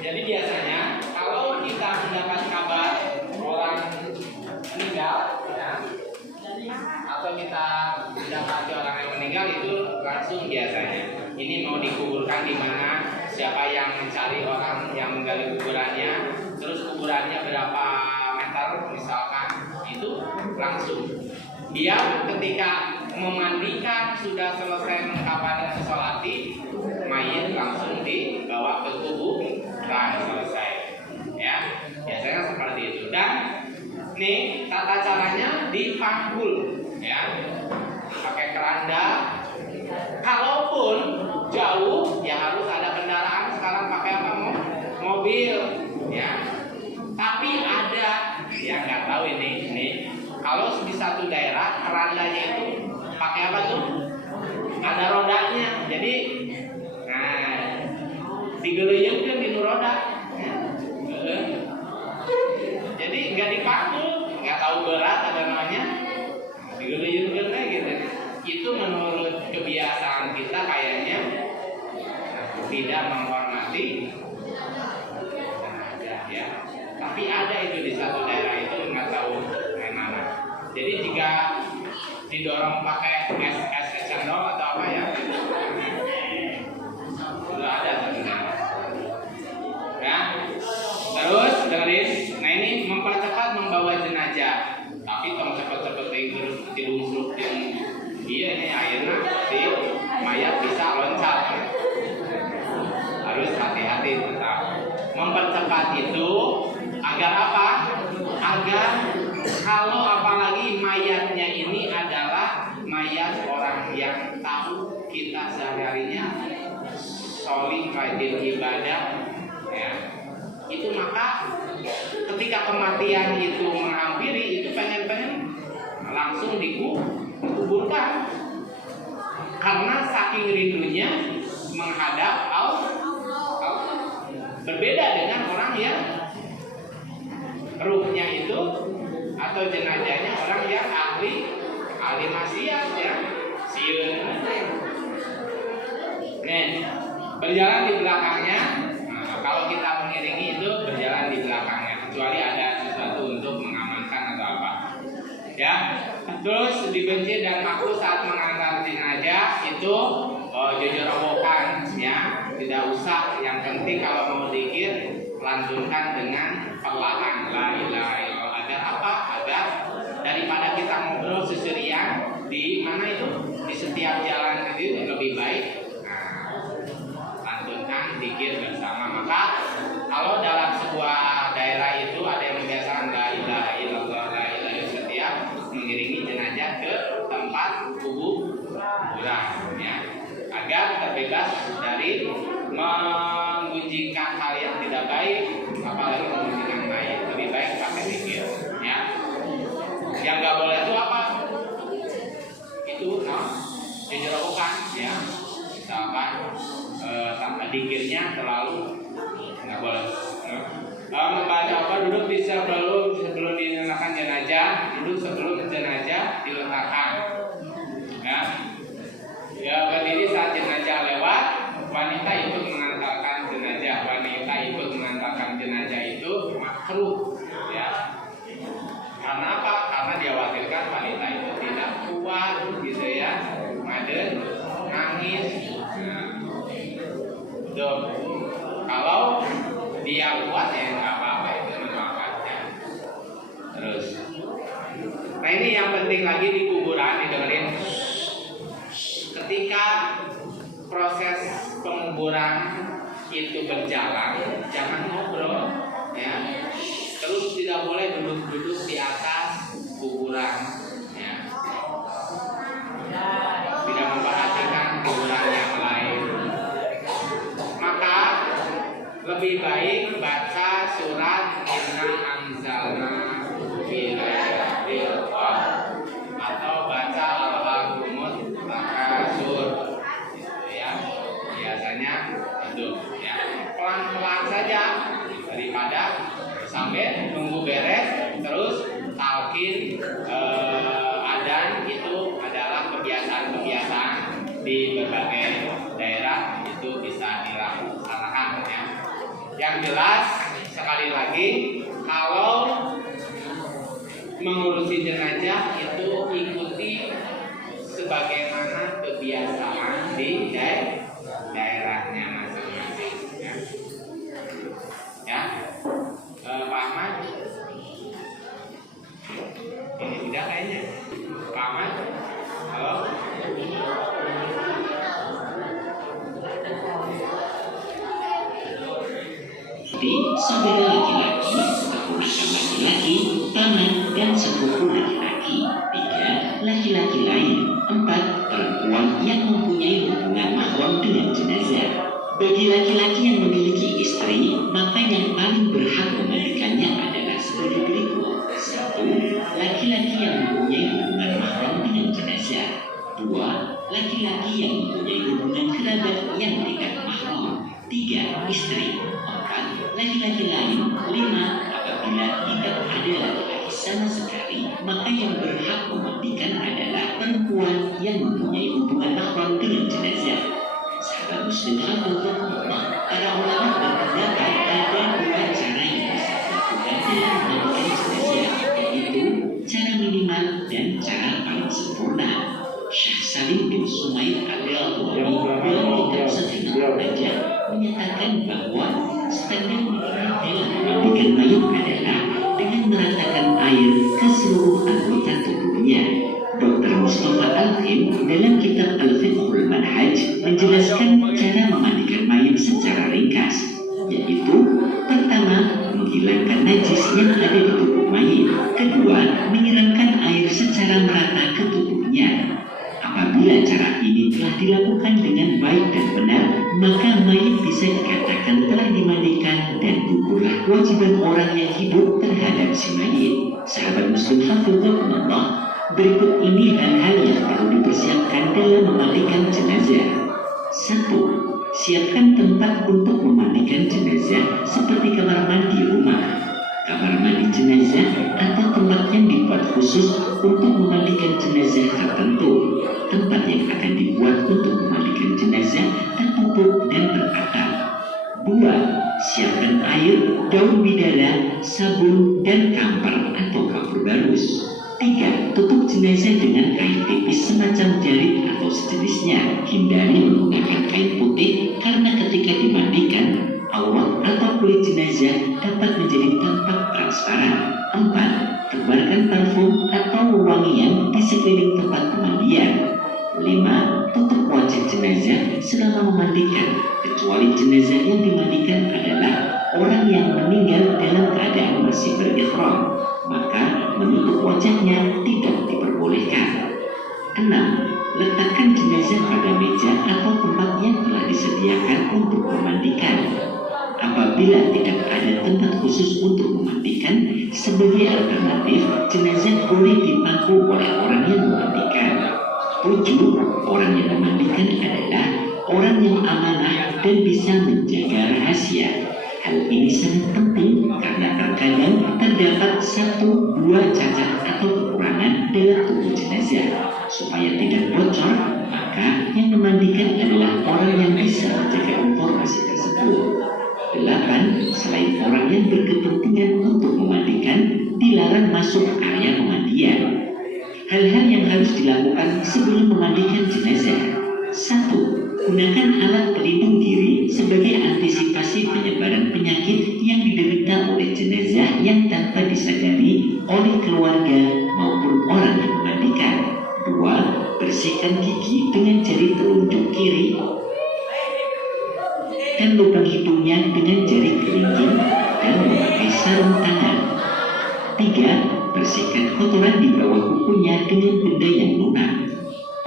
Jadi biasanya kalau kita mendapat kabar orang meninggal, ya, atau kita mendapati orang yang meninggal itu langsung biasanya ini mau dikuburkan di mana, siapa yang mencari orang yang menggali kuburannya, terus kuburannya berapa meter misalkan, itu langsung. Dia ketika memandikan sudah selesai mengkafani dan mensolati, mayit langsung dibawa ke kuburan selesai. Ya, biasanya seperti itu. Dan nih tata caranya dipanggul, ya, pakai keranda. Kalaupun jauh, ya harus ada kendaraan. Sekarang pakai apa? Mobil, ya. Tapi ada yang nggak tahu ini. Kalau di satu daerah kerandanya itu pakai apa tuh? Ada rodanya. Jadi, nah, digeluyungkeun di roda. Jadi nggak dipanggul, nggak tahu berat ada namanya. Digeluyungkeun gitu. Itu menurut kebiasaan kita kayaknya tidak menghormati jenazah ya. Tapi ada itu di satu daerah itu nggak tahu mana. Jadi jika didorong pakai es cendol atau apa ya, sudah ada sebenarnya. Ya. Terus dengerin, nah ini mempercepat membawa jenazah. Tapi tong cepet-cepet terus dilungsruk iya ini akhirnya si mayat bisa loncat. Harus hati-hati tetap. Mempercepat itu agar apa? Agar kalau apalagi mayatnya ini adalah mayat orang yang tahu kita sehari-harinya solih rajin ibadah, ya. Itu maka ketika kematian itu menghampiri, itu pengen langsung dikuburkan karena saking rindunya menghadap Allah. Berbeda dengan orang yang ruhnya itu atau jenazahnya orang yang ahli maksiat ya, sieun. Nih, berjalan di belakangnya. Nah, kalau kita mengiringi itu berjalan di belakangnya, kecuali ada sesuatu untuk mengamankan atau apa. Ya. Terus dibenci dan malu saat mengantar jenazah itu jujur robokan, ya. Tidak usah. Yang penting kalau mau zikir lantunkan dengan perlahan, la ilaha illallah. Agar apa? Agar daripada kita ngobrol seserian di mana itu, di setiap jalan itu lebih baik. Lantunkan zikir bersama. Maka kalau dalam sebuah daerah itu ada yang membiasakan la ilaha illallah, la ilaha illallah setiap mengiringi jenazah ke tempat kuburan, ya, agar terbebas dari mengunjingkan hal yang tidak baik, apalagi mengunjingkan baik. Lebih baik pakai zikir, ya. Yang nggak boleh itu apa? Itu jujur bukan, ya. Misalkan tanpa zikirnya terlalu nggak boleh. Membaca apa? Duduk sebelum diletakkan jenazah, duduk sebelum jenazah diletakkan. Ya, berdiri saat jenazah lewat. Wanita ikut mengantarkan jenazah. Wanita ikut mengantarkan jenazah itu makruh, ya. Karena apa? Karena dikhawatirkan wanita itu tidak kuat, gitu ya, ngaden, nangis. Tuh. Kalau dia kuat ya nggak apa-apa, itu manfaatnya. Terus, nah ini yang penting lagi di kuburan, didengerin. Ketika proses penguburan itu berjalan, jangan ngobrol, ya. Terus tidak boleh duduk-duduk di atas kuburan, ya. Tidak memperhatikan kuburan yang lain. Maka lebih baik baca surat Inna Anzalna fi Lailatul Qadar atau baca Al-Qur'an Takasur, gitu ya. Biasanya itu, ya. Pelan-pelan saja daripada sampai nunggu beres terus talqin adzan. Itu adalah kebiasaan-kebiasaan di berbagai daerah, itu bisa dilaksanakan, ya. Yang jelas sekali lagi, kalau mengurusi jenazah itu ikuti sebagaimana kebiasaan di daerahnya masing-masing, ya. Ya, Pak Ahmad, ini tidak kayaknya. Pak Ahmad, halo. Jadi saudara laki-laki, keponakan laki-laki, paman dan sepupu laki-laki. 3. Laki-laki lain. 4. Perempuan yang mempunyai hubungan mahram dengan jenazah. Bagi laki-laki yang memiliki istri, maka yang paling berhak memandikannya adalah sebagai berikut. 1. Laki-laki yang mempunyai hubungan mahram dengan jenazah. 2. Laki-laki yang mempunyai hubungan kerabat yang dekat mahram. 3. Istri. 4. Laki-laki lain. 5. Apabila tidak ada laki-laki sama sekali, maka yang berhak memandikan adalah perempuan yang mempunyai hubungan mahram dengan jenazah. Sahabat Muslim hafizahullah, para ulama berpendapat ada 2 cara yang bisa dilakukan dalam memandikan jenazah, yaitu cara minimal dan cara paling sempurna. Syekh Salim bin Sumail al-Ghazali dalam kitab Safinah Najah menyatakan bahwa standar minimal dalam memandikan mayat adalah dengan meratakan air ke seluruh anggota tubuhnya. Dr. Mustafa Al-Him dalam kitab Al-Fiqhul Manhaj menjelaskan cara memandikan mayat secara ringkas, yaitu pertama, menghilangkan najis yang ada di tubuh mayat. Kedua, menyiramkan air secara merata ke tubuhnya. Apabila cara ini telah dilakukan dengan baik dan benar, maka mayat bisa dikatakan telah dimandikan dan gugurlah kewajiban orang yang hidup terhadap si mayat. Sahabat Muslim hafizahullah, berikut ini hal-hal yang perlu dipersiapkan dalam memandikan jenazah. 1. Siapkan tempat untuk memandikan jenazah seperti kamar mandi rumah, kamar mandi jenazah, atau tempat yang dibuat khusus untuk memandikan jenazah tertentu. Tempat yang akan dibuat untuk memandikan jenazah tertutup dan beratap. 2. Siapkan air, daun bidara, sabun, dan kamper atau kapur barus. 3. sekeliling tempat pemandian. 5. Tutup wajah jenazah selama memandikan, kecuali jenazah yang dimandikan adalah orang yang meninggal dalam keadaan masih berihram, maka menutup wajahnya tidak diperbolehkan. 6. Letakkan jenazah pada meja atau tempat yang telah disediakan untuk memandikan. Apabila tidak ada tempat khusus untuk memandikan, sebagai alternatif, jenazah boleh dipangku oleh orang yang memandikan. 7. Orang yang memandikan adalah orang yang amanah dan bisa menjaga rahasia. Hal ini sangat penting karena terkadang terdapat 1-2 cacat atau kekurangan dalam tubuh jenazah. Supaya tidak bocor, maka yang memandikan adalah orang yang bisa menjaga informasi tersebut. 8. Selain orang yang berkepentingan untuk memandikan, dilarang masuk area pemandian. Hal-hal yang harus dilakukan sebelum memandikan jenazah. 1. Gunakan alat pelindung diri sebagai antisipasi penyebaran penyakit yang diderita oleh jenazah yang tanpa disadari oleh keluarga maupun orang yang memandikan. 2. Bersihkan gigi dengan jari telunjuk kiri dan lubang hidungnya dengan jari kelingking dan memakai sarung tangan. 3. Bersihkan kotoran di bawah kukunya dengan benda yang lunak.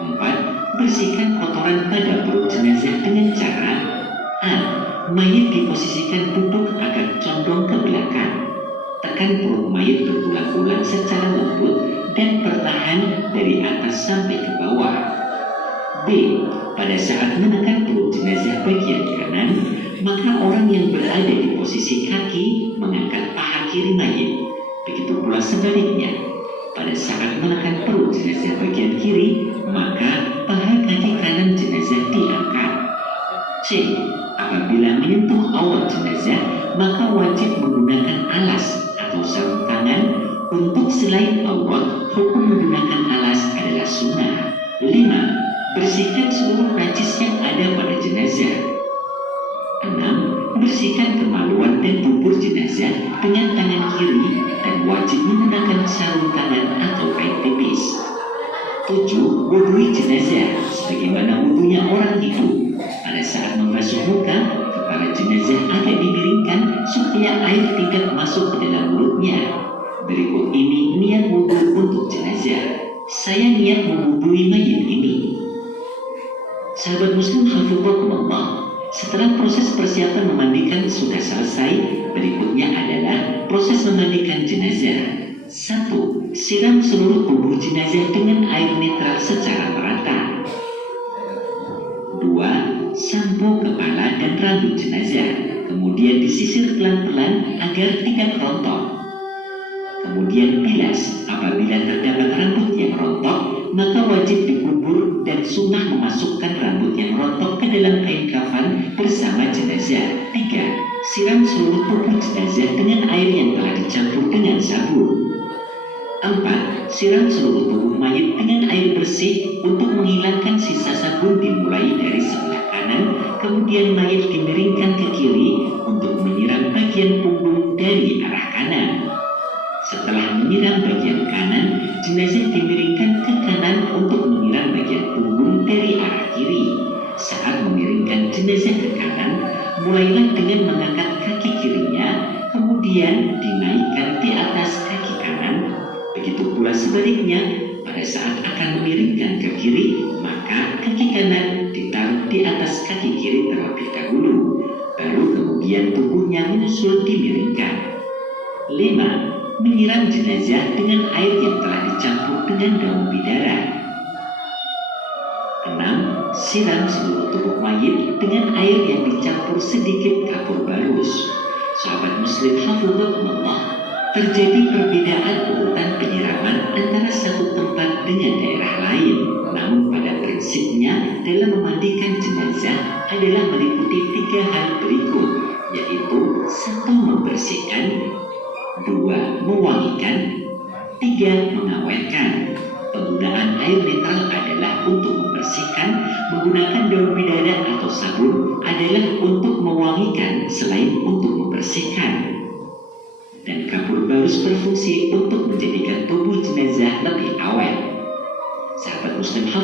4. Bersihkan kotoran pada perut jenazah dengan cara A. Mayat diposisikan duduk agak condong ke belakang. Tekan perut mayat berulang-ulang secara lembut dan perlahan dari atas sampai ke bawah. B. Pada saat menekan perut jenazah bagian kanan, maka orang yang berada di posisi kaki mengangkat paha kiri mayat. Begitu pula sebaliknya. Pada saat menekan perut jenazah bagian kiri, maka paha kaki kanan jenazah diangkat. C. Apabila menyentuh awal jenazah, maka wajib menggunakan alas atau sarung tangan. Untuk selain aurat, hukum menggunakan alas adalah sunnah. 5. Bersihkan seluruh najis yang ada pada jenazah. 6. Bersihkan kemaluan dan bubur jenazah dengan tangan kiri dan wajib menggunakan sarung tangan atau kain tipis. 7. Wudhui jenazah sebagaimana wudhunya orang hidup. Pada saat membasuh muka, kepala jenazah agak dimiringkan supaya air tidak masuk ke dalam mulutnya. Berikut ini niat wudhu untuk jenazah. Saya niat mewudhui mayat ini. Sahabat muslim hafizakumullah, setelah proses persiapan memandikan sudah selesai, berikutnya adalah proses memandikan jenazah. 1. Siram seluruh tubuh jenazah dengan air netral secara merata. 2. Sampo kepala dan rambut jenazah, kemudian disisir pelan-pelan agar tidak rontok. Kemudian bilas. Apabila terdapat rambut yang rontok, maka wajib dikubur dan sunnah memasukkan rambut yang rontok ke dalam kain kafan bersama jenazah. 3. Siram seluruh tubuh jenazah dengan air yang telah dicampur dengan sabun. 4. Siram seluruh tubuh mayat dengan air bersih untuk menghilangkan sisa sabun, dimulai dari sebelah kanan, kemudian mayat dimiringkan ke kiri untuk menyiram bagian punggung dari arah kanan. Setelah menyiram bagian kanan, jenazah dimiringkan ke kanan untuk menyiram bagian punggung dari arah kiri. Saat memiringkan jenazah ke kanan, mulailah dengan mengangkat kaki kirinya, kemudian dinaikkan di atas kaki kanan. Begitu pula sebaliknya, pada saat akan memiringkan ke kiri, maka kaki kanan ditaruh di atas kaki kiri terlebih dahulu, baru kemudian tubuhnya menyusul dimiringkan. 5. Menyiram jenazah dengan air yang telah dicampur dengan daun bidara. 6. Siram seluruh tubuh mayit dengan air yang dicampur sedikit kapur barus. Sahabat muslim hafizakumullah, terjadi perbedaan urutan penyiraman antara satu tempat dengan daerah lain. Namun pada prinsipnya dalam memandikan jenazah adalah meliputi 3 hal berikut, yaitu 1. Membersihkan, 2. Mewangikan, 3. Mengawetkan. Penggunaan air netral adalah untuk membersihkan, menggunakan daun bidara atau sabun adalah untuk mewangikan selain untuk membersihkan. Dan kapur barus berfungsi untuk menjadikan tubuh jenazah lebih awet.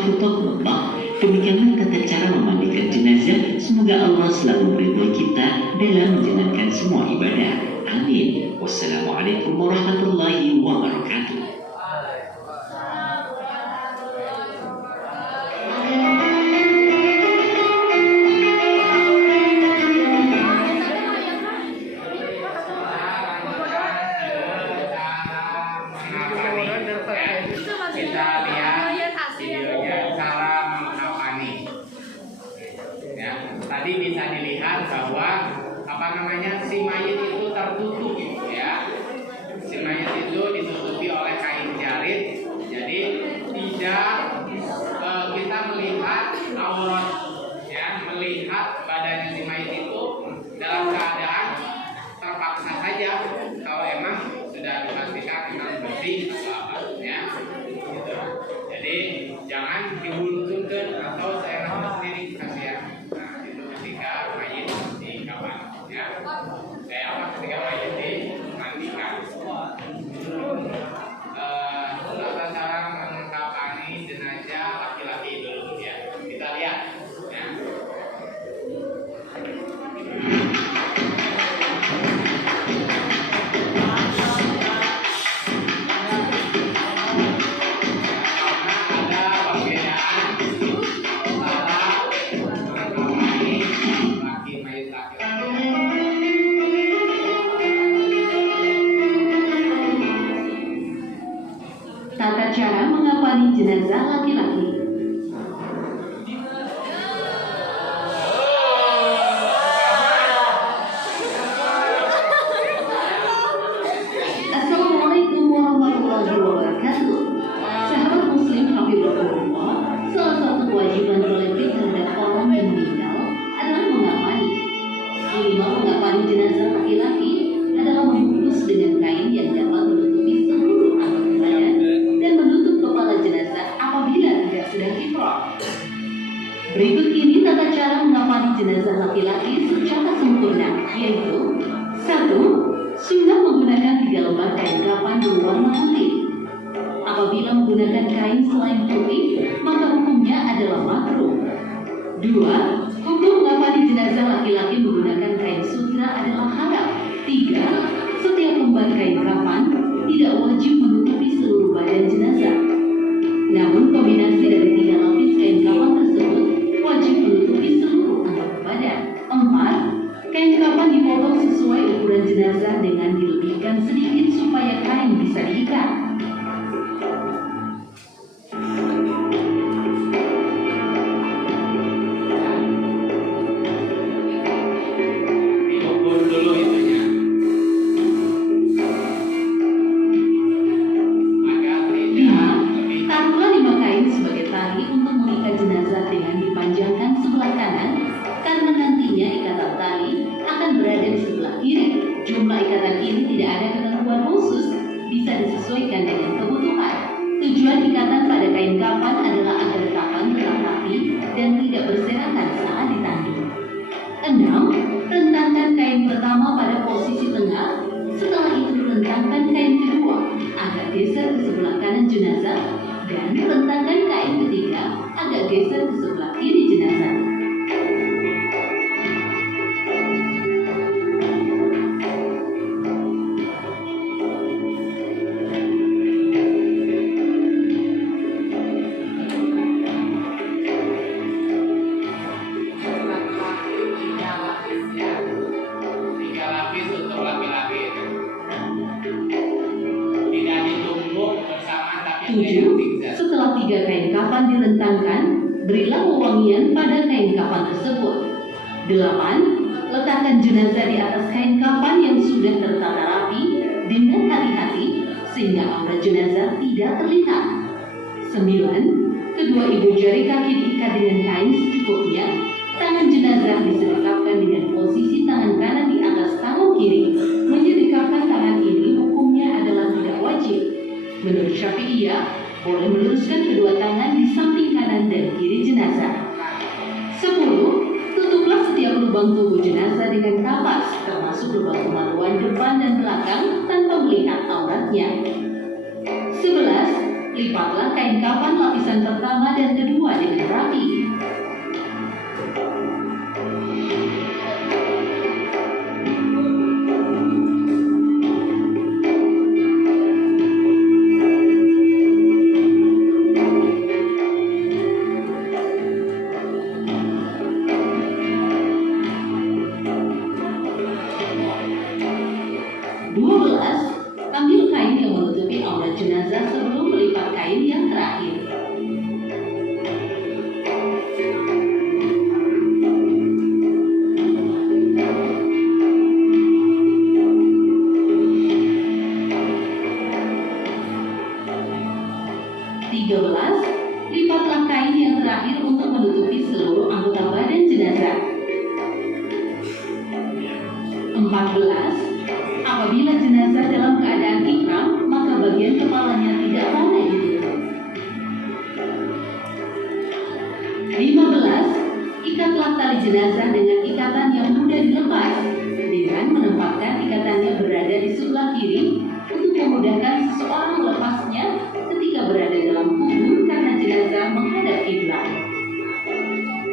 Astaghfirullah. Demikianlah tata cara memandikan jenazah. Semoga Allah selalu meridhoi kita dalam menjalankan semua ibadah. Amin. Wassalamualaikum warahmatullahi wabarakatuh. Kita lihat videonya cara mengkafani. Ya, tadi bisa dilihat bahwa si mayit itu tertutup, ya. Si mayit itu ditutupi oleh kain jarit, jadi tidak kita melihat aurat, ya, melihat badannya si mayit itu dalam keadaan terpaksa saja kalau emang sudah dipastikan memang bersih atau apa, ya. Gitu. Jadi jangan dibulutkan atau seenaknya sendiri, kasihan. Nah, itu ketika mayit dikafan, ya. Ketika mayit dimandikan. Tata cara mengkafani jenazah laki-laki dulu, ya. Kita lihat, ya. Tata cara mengkafani jenazah laki-laki. Assalamualaikum warahmatullahi wabarakatuh. Sahabat Muslim hafizahullah, salah satu kewajiban kolektif terhadap orang yang meninggal adalah mengkafani. Minimal mengkafani jenazah laki-laki adalah membungkus dengan kain yang dapat menutupi seluruh anggota badan dan menutup kepala jenazah apabila tidak sedang ihram. Berikut ini tata cara mengkafani jenazah laki-laki secara sempurna, yaitu 1. Sunnah menggunakan 3 lembar kain kafan berwarna putih. Apabila menggunakan kain selain putih, maka hukumnya adalah makruh. 2. Hukum mengkafani jenazah laki-laki menggunakan kain sutra adalah haram. 3. Setiap lembar kain kafan tidak wajib menutupi seluruh badan jenazah. Namun kombinasi dari 3 lapis kain kafan tersebut wajib menutupi seluruh anggota badan. 4. Kain kafan dipotong sesuai ukuran jenazah dengan dilebihkan sedikit supaya kain bisa diikat. Diukur dulu itunya agar tidak 5. Taruhlah 5 kain sebagai tali untuk mengikat jenazah dengan dipanjangkan sebelah kanan, karena nantinya ikatan tali akan berada di sebelah kiri. Jumlah ikatan ini tidak ada ketentuan khusus, bisa disesuaikan dengan kebutuhan. Tujuan ikatan pada kain kafan adalah agar kafan tetap rapi dan tidak berserakan saat ditanduk. 6. Rentangkan kain pertama pada posisi tengah, setelah itu rentangkan kain kedua agak geser ke sebelah kanan jenazah, dan rentangkan kain ketiga agak geser ke sebelah kiri jenazah. ya. 3 lapis untuk laki-laki itu. Tidak ditumpuk bersama tapi 7. zigzag. Setelah 3 kain kafan direntangkan, berilah wewangian pada kain kafan tersebut. 8. Letakkan jenazah di atas kain kafan yang sudah tertata rapi dengan hati-hati sehingga aurat jenazah tidak terlihat. 9. Kedua ibu jari kaki diikat dengan kain secukupnya. Tangan jenazah disedekapkan dengan posisi tangan kanan di atas tangan kiri. Menyedekapkan tangan ini hukumnya adalah tidak wajib. Menurut Syafi'iyah, boleh meluruskan kedua tangan di samping kanan dan kiri jenazah. 10. Tutuplah setiap lubang tubuh jenazah dengan kapas, termasuk lubang kemaluan depan dan belakang tanpa melihat auratnya. 11. lipatlah kain kafan lapisan pertama dan kedua dengan rapi. 12. Ambil kain yang menutupi aurat jenazah sebelum melipat kain yang terakhir. Lipatlah kain yang terakhir untuk menutupi seluruh anggota badan jenazah. 14. Apabila jenazah dalam keadaan ihram, maka bagian kepalanya tidak boleh ditutup. 15. Ikatlah tali jenazah dengan ikatan yang mudah dilepas, dengan menempatkan ikatannya berada di sebelah kiri untuk memudahkan seseorang melepasnya ketika berada dalam kubur karena jenazah menghadap kiblat.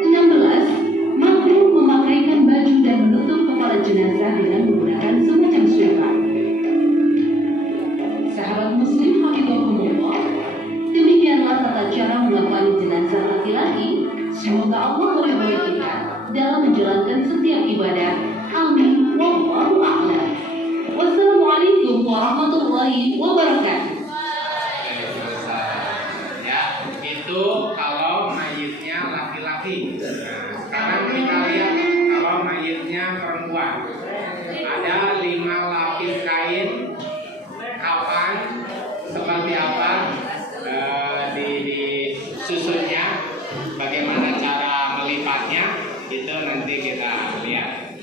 16. Makruh memakaikan baju dan menutup kepala jenazah dengan menggunakan semacam sutra. Sahabat muslim hafizahumullah, demikianlah tata cara mengakali jenazah laki-laki. Semoga Allah meridhoi kita dalam menjalankan setiap ibadah. Amin. Wallahu a'lam. Wassalamualaikum warahmatullahi wabarakatuh. Ya, itu kalau mayitnya laki-laki. Sekarang kita lihat kalau mayitnya perempuan. Ada 5 lapis kain kafan seperti apa di susunnya, bagaimana cara melipatnya, itu nanti kita lihat.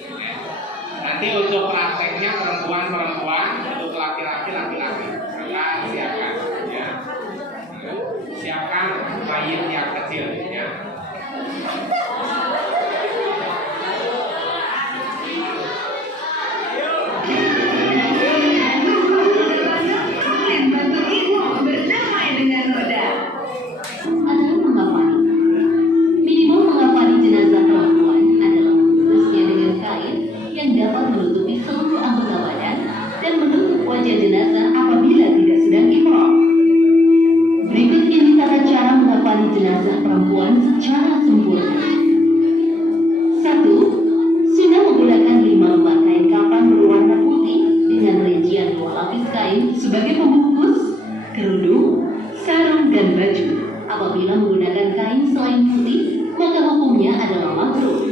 Nanti untuk prakteknya perempuan, untuk laki-laki. Maka siapkan, ya. Siapkan mayit yang kecil, ya. Adalah mengafani. Minimal mengafani jenazah perempuan adalah membungkusnya dengan kain yang dapat menutupi seluruh anggota badan dan menutup wajah jenazah apabila tidak sedang ihram. Berikut ini tata cara mengafani jenazah perempuan secara sempurna. 1. Sunnah menggunakan 5 lembar kain kafan berwarna putih dengan rincian 2 lapis kain sebagai pembungkus kerudung, sarung, dan baju. Apabila menggunakan kain selain putih, maka hukumnya adalah makruh.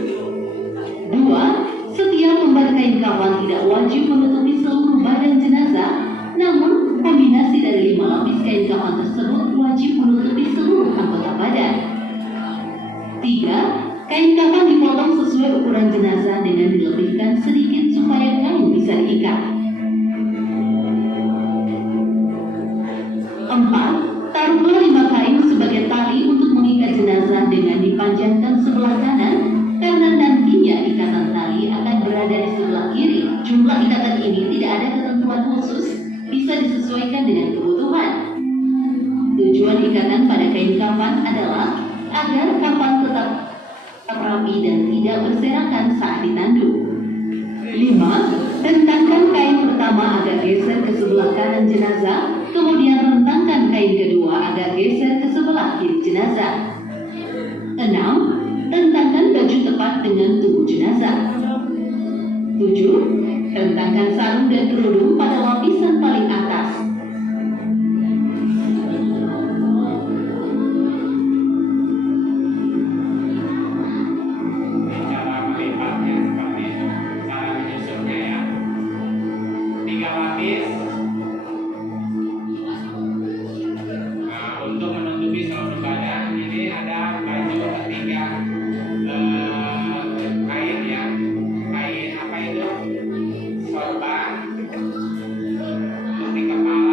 2. Setiap lembar kain kafan tidak wajib menutupi seluruh badan jenazah, namun kombinasi dari 5 lapis kain kafan tersebut wajib menutupi seluruh anggota badan. 3. Kain kafan dipotong sesuai ukuran jenazah dengan dilebihkan sedikit supaya kain bisa diikat. 4. Taruhlah 5 kain sebagai tali untuk mengikat jenazah dengan dipanjangkan sebelah kanan, karena nantinya ikatan tali akan berada di sebelah kiri. Jumlah ikatan ini tidak ada ketentuan khusus, bisa disesuaikan dengan kebutuhan. Tujuan ikatan pada kain kafan adalah agar kafan tetap rapi dan tidak berserakan saat ditanduk. 5. Rentangkan kain pertama agak geser ke sebelah kanan jenazah, kemudian rentangkan kain kedua agak geser ke sebelah kiri jenazah. 6. Rentangkan baju tepat dengan tubuh jenazah. 7. Rentangkan sarung dan kerudung pada lapisan paling atas. Cara melipatnya seperti itu, cara menyusunnya, ya. 3 lapis. Nah, untuk menutupi seluruh badan ini ada baju ketiga kain, ya. Kain apa itu? Sorban untuk di kepala.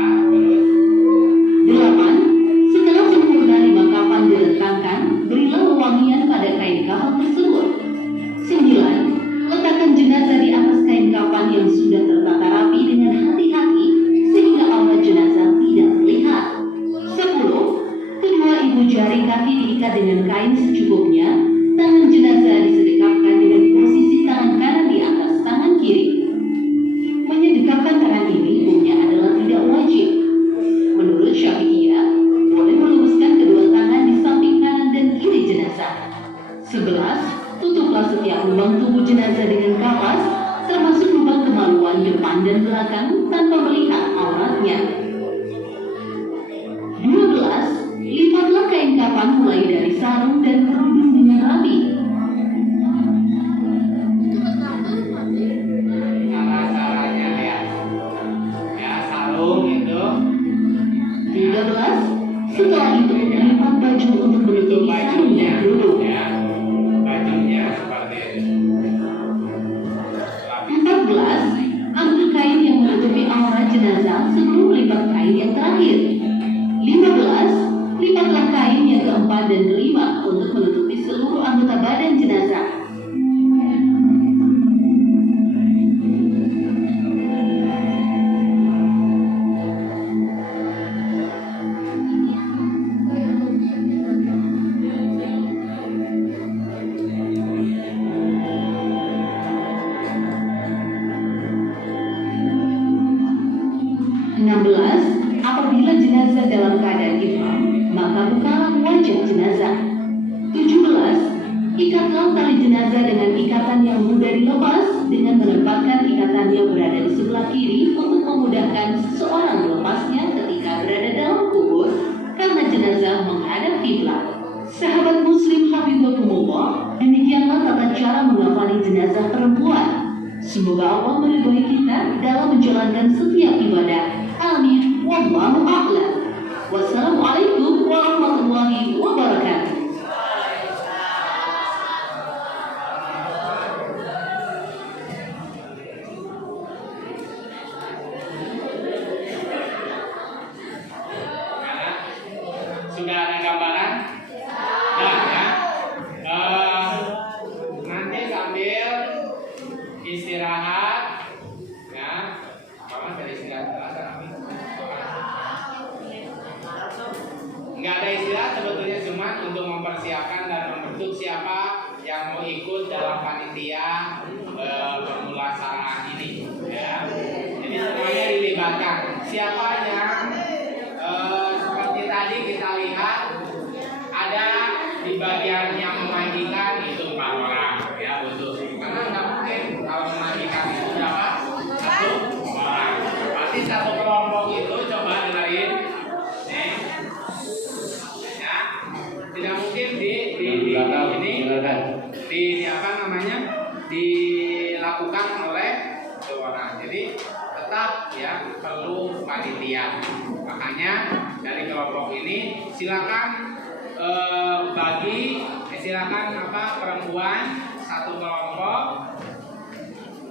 dengan kain secukupnya. Tangan jenazah disedekapkan dengan posisi tangan kanan di atas tangan kiri. Menyedekapkan tangan ini hukumnya adalah tidak wajib. Menurut Syafi'iyah, boleh meluruskan kedua tangan di samping kanan dan kiri jenazah. 11. Tutuplah setiap lubang tubuh jenazah dengan kapas, termasuk lubang kemaluan depan dan belakang tanpa melihat auratnya. 12. Lipatlah kain kafan mulai dari sarung dan kerudung dengan rapi. Cara-caranya ya sarung itu. 13. Setelah itu lipat baju untuk menutupi sarung dan kerudung. Ya, bajunya seperti itu. 14. Ambil kain yang menutupi aurat jenazah sebelum melipat kain yang terakhir. 15. Lipatlah kain yang keempat dan kelima untuk menutupi seluruh anggota badan jenazah. Apabila jenazah dalam keadaan ihram, maka bukalah wajah jenazah. 17. Ikatlah tali jenazah dengan ikatan yang mudah dilepas dengan menempatkan ikatan yang berada di sebelah kiri untuk memudahkan seseorang melepasnya ketika berada dalam kubur karena jenazah menghadap kiblat. Sahabat Muslim Habibakumullah, demikianlah tata cara mengafani jenazah perempuan. Semoga Allah meridhoi kita dalam menjalankan setiap ibadah. Amin. Wallahu a'lam. Wassalamualaikum warahmatullahi wabarakatuh. Sudah ada gambaran? Nah, ya. Nanti sambil istirahat, ya. Mama dari istirahat terasa kami. Nggak ada istirahat sebetulnya, cuma untuk mempersiapkan dan membentuk siapa yang mau ikut dalam panitia pemulasaraan ini, ya. Jadi semuanya dilibatkan. Siapa yang seperti tadi kita lihat ada di bagian yang memandikan itu 4 orang, ya butuh. Karena nggak mungkin kalau memandikan itu berapa? 1 orang. Pasti satu kelompok itu coba dengerin, nih, ya. Tidak mungkin di apa namanya dilakukan oleh 1 orang. Jadi tetap ya perlu panitia. Makanya dari kelompok ini silakan silakan perempuan 1 kelompok,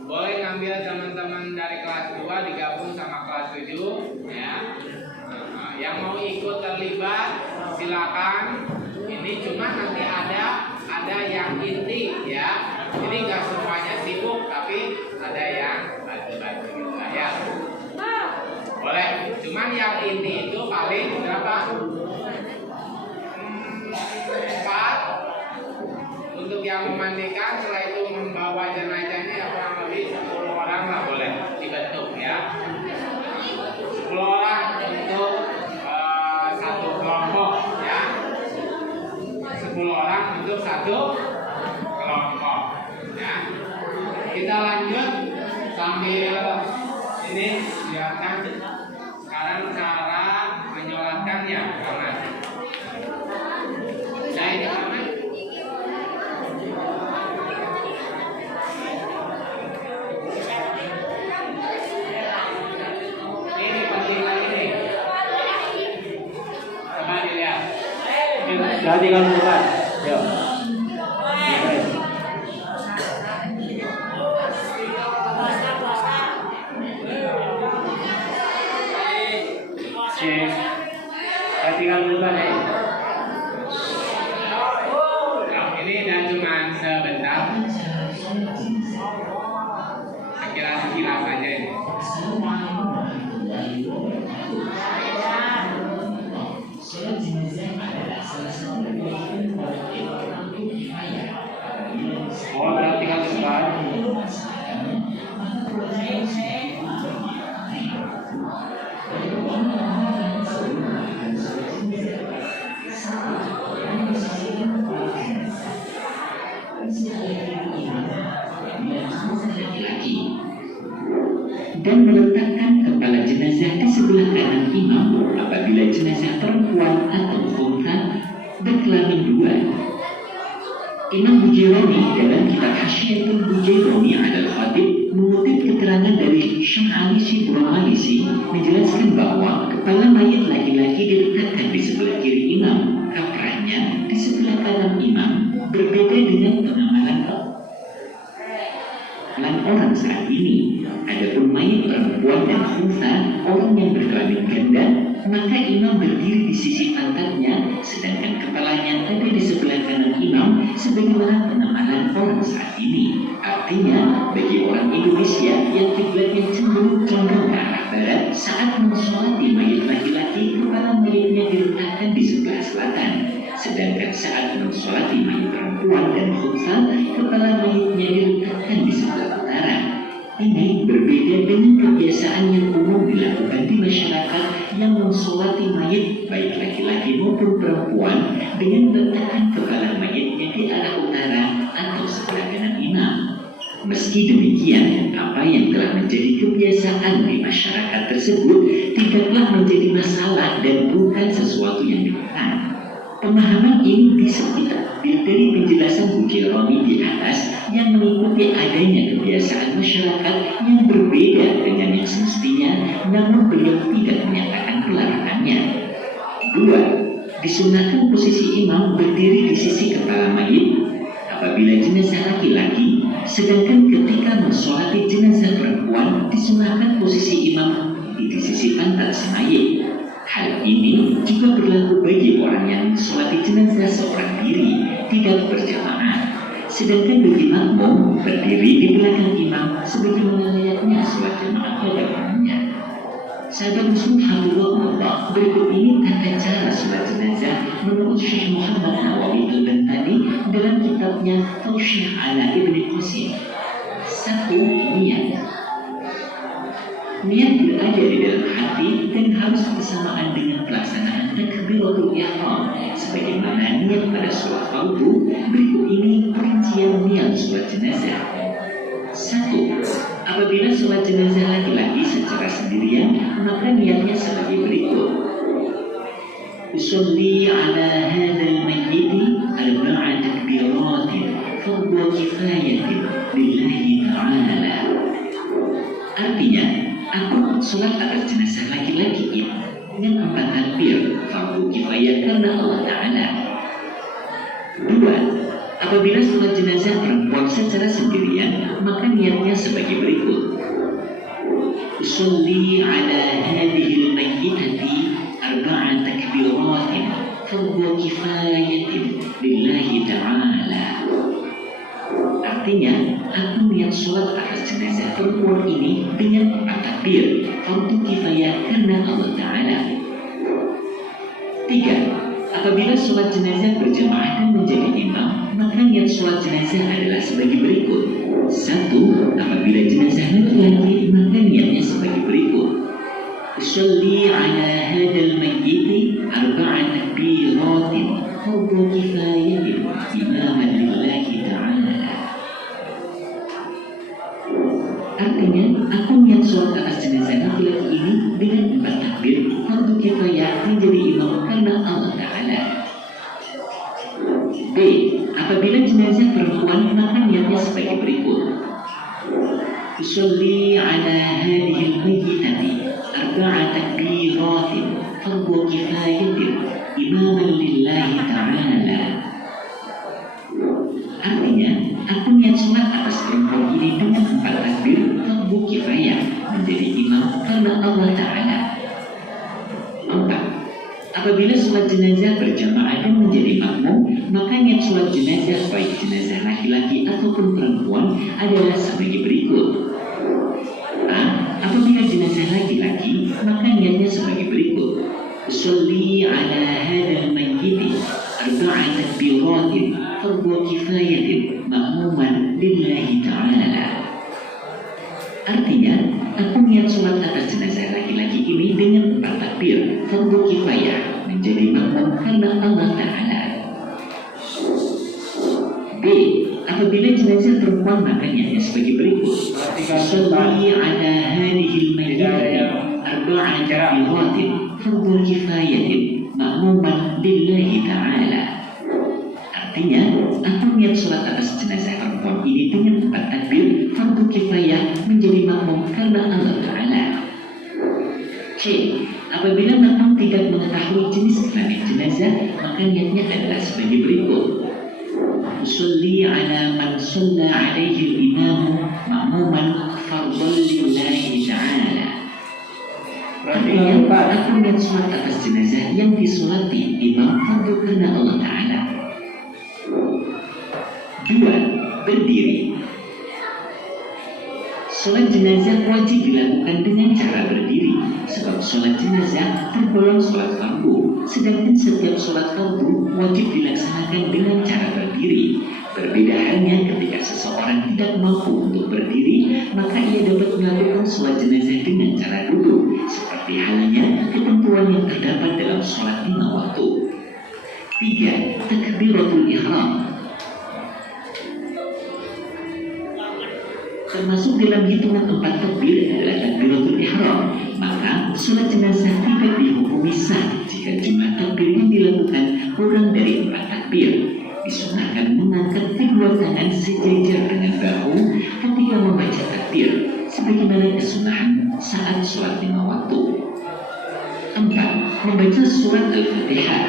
boleh ngambil teman-teman dari kelas 2 digabung sama kelas 7, ya. Yang mau ikut terlibat silakan. Ini cuma nanti ada yang inti, ya. Jadi nggak semuanya sibuk, tapi ada yang bagi-bagi gitu lah, ya. Boleh. Cuman yang inti itu paling berapa? 4. Untuk yang memandikan, setelah itu membawa jenazahnya ya kurang lebih 10 orang lah boleh dibentuk, ya. 10 orang untuk 1 kelompok, ya. 10 orang untuk 1 kelompok, ya. Kita lanjut sambil ini silakan sekarang cara menyolatkannya, karena nah ini karena ini pentingnya ini. Coba dilihat. Jadi kamu bukan, yuk. Cek. Jadi kamu bukan, ya. Nah, ini dan cuma sebentar. Sekilas saja ini. Imam Bujaironi dalam kitab Hasyiatul Bujaironi Alal Khatib mengutip keterangan dari Syekh Ali Shibru Malisi menjelaskan bahwa kepala mayat laki-laki diletakkan di sebelah kiri imam, kaprahnya di sebelah kanan imam, berbeda dengan pengamalan orang saat ini. Adapun mayat perempuan dan khunsa, orang yang berkelamin ganda, maka imam berdiri di sisi pantatnya, sedangkan kepalanya ada di sebelah kanan imam, sebagaimana pengamalan orang saat ini. Artinya, bagi orang Indonesia yang kiblatnya cenderung ke arah barat, saat mensolati mayat laki-laki, kepala mayatnya diletakkan di sebelah selatan. Sedangkan saat mensolati mayat perempuan dan khunsa, kepala mayatnya diletakkan di sebelah utara. Ini berbeda dengan kebiasaan yang umum dilakukan di masyarakat yang mensolati mayat baik laki-laki maupun perempuan dengan meletakkan kepala mayatnya di arah utara atau sebelah kanan imam. Meski demikian, apa yang telah menjadi kebiasaan di masyarakat tersebut tidaklah menjadi masalah dan bukan sesuatu yang diketahui. Pemahaman ini bisa kita dari penjelasan Bujaironi di atas yang mengikuti adanya kebiasaan masyarakat yang berbeda dengan yang semestinya, namun beliau tidak menyatakan pelarangannya. 2. Disunahkan posisi imam berdiri di sisi kepala mayit apabila jenazah laki-laki, sedangkan ketika mensolati jenazah perempuan disunahkan posisi imam di sisi pantat si mayit. Hal ini juga berlaku bagi orang yang mensolati jenazah seorang diri, tidak berjamaah. Sedangkan bagi makmum berdiri di belakang imam sebagaimana layaknya sholat jamaah pada umumnya. Sahabat muslim hafizahullah, berikut ini tata cara sholat jenazah menurut Syekh Muhammad Nawawi Al-Bantani dalam kitabnya Tausyih ala Ibni Qasim. 1. Niat. Niat berada di dalam hati dan harus bersamaan dengan pelaksanaan takbiratul ihram sebagaimana niat pada sholat fardu. Berikut ini perincian niat sholat jenazah. 1. Apabila sholat jenazah laki-laki secara sendirian, maka niatnya sebagai berikut: usolli ala hadzal mayyiti arba'a takbiratin fardhu kifayatin lillahi ta'ala. Artinya, aku sholat atas jenazah laki-laki ini dengan 4 takbir fardu kifayah karena Allah Ta'ala. 2. Apabila sholat jenazah perempuan secara sendirian, maka niatnya sebagai berikut: usolli ala hadhil mayyitati arba'a takbiratin fardu kifayatin lillahi ta'ala. Artinya, aku niat sholat atas jenazah perempuan ini dengan 4 takbir fardu kifayah karena Allah Ta'ala. 3. Apabila sholat jenazah berjamaah dan menjadi imam, maka niat sholat jenazah adalah sebagai berikut: 1. Apabila jenazah laki-laki, maka niatnya sebagai berikut: usolli ala hadal mayyiti arba'a takbiratin fardu kifayatin imaman lillahi ta'ala. Artinya, aku niat sholat atas jenazah laki-laki ini dengan 4 takbir fardu kifayah menjadi imam karena Allah Ta'ala. B. Apabila jenazah perempuan, maka niatnya sebagai berikut: usolli ala hadhil mayyitati arba'a takbiratin fardu kifayatin imaman lillahi ta'ala. Artinya, aku niat sholat atas perempuan ini dengan 4 takbir fardu kifayah menjadi imam karena Allah Ta'ala. 4. Apabila sholat jenazah berjamaah dan menjadi makmum, maka niat sholat jenazah baik jenazah laki-laki ataupun perempuan adalah sebagai berikut: A. Apabila jenazah laki-laki, maka niatnya sebagai berikut: usolli ala hadzal mayyiti arba'a takbiratin fardu kifayatin ma'muman lillahi ta'ala. Artinya, aku niat sholat atas jenazah laki-laki ini dengan 4 takbir fardu kifayah menjadi makmum karena Allah Ta'ala. B. Apabila jenazah perempuan, maka niatnya sebagai berikut: usolli ala hadhil mayyitati arba'a takbiratin fardu kifayatin ma'muman lillahi ta'ala. Artinya, aku niat sholat namun tidak mengetahui jenis kelamin jenazah, maka niatnya adalah sebagai berikut. Usolli ala man shalla alaihi al-imam ma'muman fardhan lillahi ta'ala. Artinya, aku niat sholat atas jenazah yang disolati imam fardu karena Allah Ta'ala. 2. Berdiri. Sholat jenazah wajib dilakukan dengan cara berdiri, sebab sholat jenazah tergolong sholat fardu, sedangkan setiap sholat fardu wajib dilaksanakan dengan cara berdiri. Berbeda halnya ketika seseorang tidak mampu untuk berdiri, maka ia dapat melakukan sholat jenazah dengan cara duduk, seperti halnya ketentuan yang terdapat dalam sholat 5 waktu. 3. Takbiratul ihram. Termasuk dalam hitungan 4 takbir adalah takbiratul ihram. Maka sholat jenazah tidak dihukumi sah jika jumlah takbir yang dilakukan kurang dari 4 takbir. Disunahkan mengangkat kedua tangan sejajar dengan bahu ketika membaca takbir, sebagaimana kesunahan saat sholat 5 waktu. 4. Membaca surat Al-Fatihah.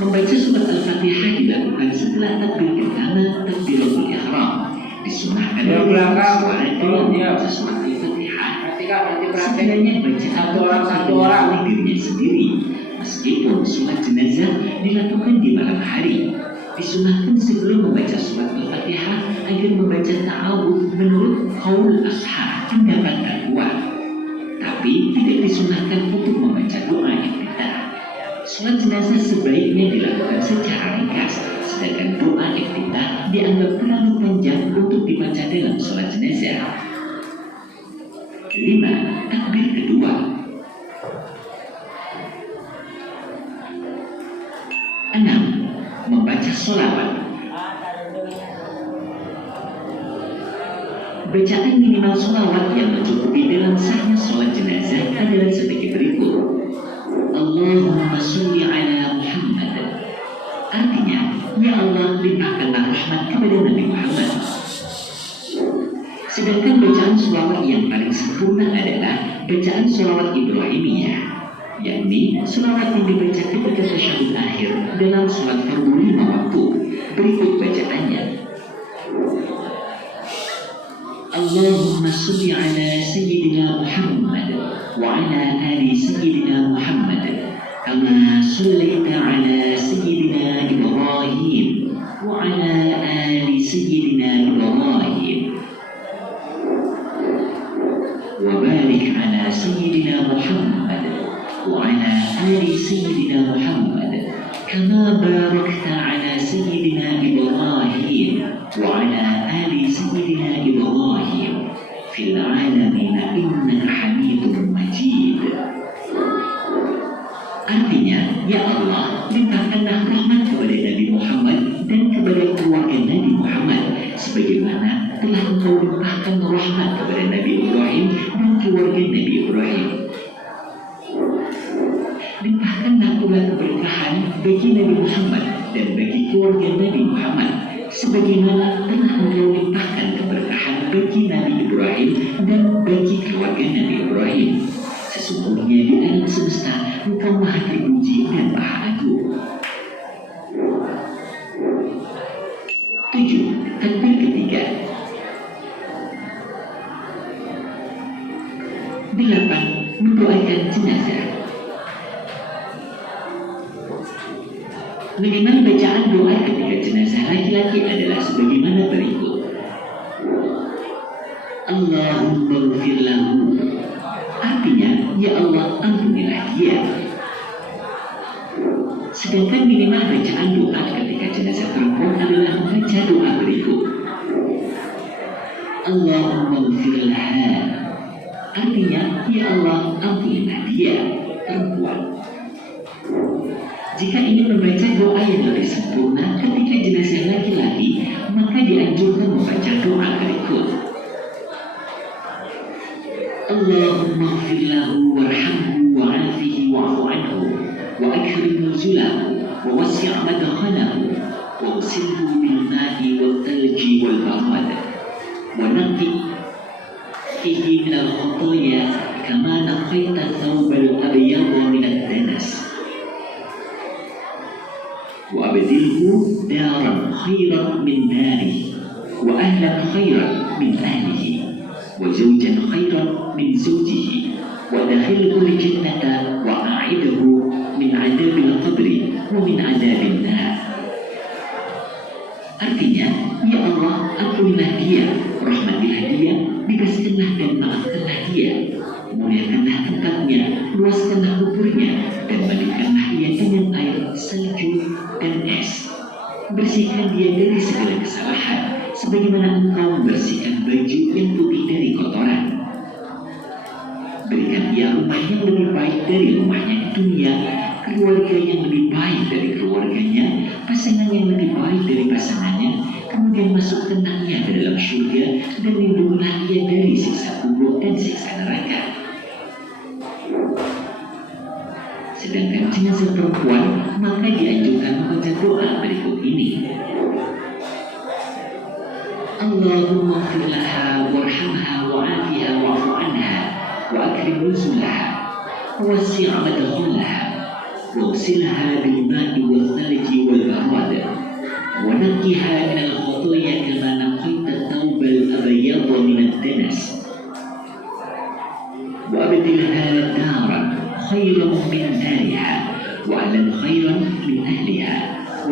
Membaca surat Al-Fatihah dilakukan setelah takbir pertama, takbiratul ihram. Disunahkan suara dalam membaca surat Al-Fatihah. Sekiranya bacaan satu orang oleh dirinya sendiri, meskipun sholat jenazah dilakukan di malam hari. Disunahkan sebelum membaca surat Al-Fatihah agar membaca ta'awudz menurut qaul ashab pendapat terkuat. Tapi tidak disunahkan untuk membaca doa iftitah. Sholat jenazah sebaiknya dilakukan secara ringkas, sedangkan doa iftitah dianggap terlalu panjang untuk dibaca dalam sholat jenazah. 5. Takbir kedua. 6. Membaca sholawat. Bacaan minimal sholawat yang mencukupi dalam sahnya sholat jenazah adalah sebagai berikut. Allahumma sholli ala Muhammad. Artinya, ya Allah, limpahkanlah rahmat kepada Nabi Muhammad. Sedangkan bacaan sholawat yang paling sempurna adalah bacaan sholawat Ibrahimiyah, yakni sholawat yang dibaca ketika tasyahud akhir dalam sholat fardu 5 waktu. Berikut bacaannya. Allahumma sholli ala Sayyidina Muhammad wa ala ali Sayyidina Muhammad kama shallaita ala Sayyidina Ibrahim wa ala ali Sayyidina Ibrahim wa barik ala Sayyidina Muhammad wa ala ali Sayyidina Muhammad kama barakta ala Sayyidina Ibrahim wa ala ali Sayyidina Ibrahim fil alamin innaka Hamidum Majid. Artinya, ya Allah, limpahkanlah rahmat kepada Nabi Muhammad dan kepada keluarga Nabi Muhammad, sebagaimana telah Engkau limpahkan rahmat kepada Nabi Ibrahim dan keluarga Nabi Ibrahim. Limpahkanlah pula keberkahan bagi Nabi Muhammad dan bagi keluarga Nabi Muhammad, sebagaimana telah Engkau limpahkan keberkahan bagi Nabi Ibrahim dan bagi keluarga Nabi Ibrahim. Sesungguhnya di alam semesta Engkau maha terpuji dan maha agung. 7. Takbir ketiga. 8. Mendoakan jenazah. Minimal bacaan doa ketika jenazah laki-laki adalah sebagaimana berikut. Allahumma ighfir lahu. Artinya, ya Allah, ampunilah dia. Sedangkan minimal bacaan doa ketika jenazah perempuan adalah membaca doa berikut. Allahumma ighfir laha. Artinya, ya Allah, ampunilah dia, perempuan. Jika ingin membaca doa yang lebih sempurna ketika jenazah laki-laki, maka dianjurkan membaca doa berikut. Allahumma ighfir lahu warhamhu wa'afihi wa'fu anhu wa akrim nuzulahu wa wasi' madkhalahu wa ghsilhu bil ma'i wal thalji wal barad wa naqqihi min al khataaya kama خيط الثوب الأبيض من الدنس وأبدله دارا خيرا من داره وأهلا خيرا من أهله وزوجا خيرا من زوجه وأدخله الجنة وأعده من عذاب القبر ومن عذاب النار. Artinya, ya Allah, ampunilah dia, rahmatilah dia, bebaskanlah dan maafkanlah dia, muliakanlah tempatnya, luaskanlah kuburnya, dan mandikanlah dia dengan air, salju, dan es. Bersihkan dia dari segala kesalahan, sebagaimana engkau membersihkan baju yang putih dari kotoran. Berikan ia rumah yang lebih baik dari rumahnya di dunia, keluarga yang lebih baik dari keluarganya, pasangan yang lebih baik dari pasangannya, kemudian masukkanlah ia ke dalam surga dan lindungilah ia dari siksa kubur dan siksa neraka. Sedangkan jenazah perempuan maka dianjurkan membaca doa berikut ini. Allahumma ighfir laha warhamha wa'afiha wa'fu anha wa akrim nuzulaha wa wasi' madkhalaha واغسلها بالماء والثلج والبراد ونقها من الخطايا كما نقيت الثوب الأبيض من الدنس وأبدلها دارا خيرا من دارها وأهلا خيرا من أهلها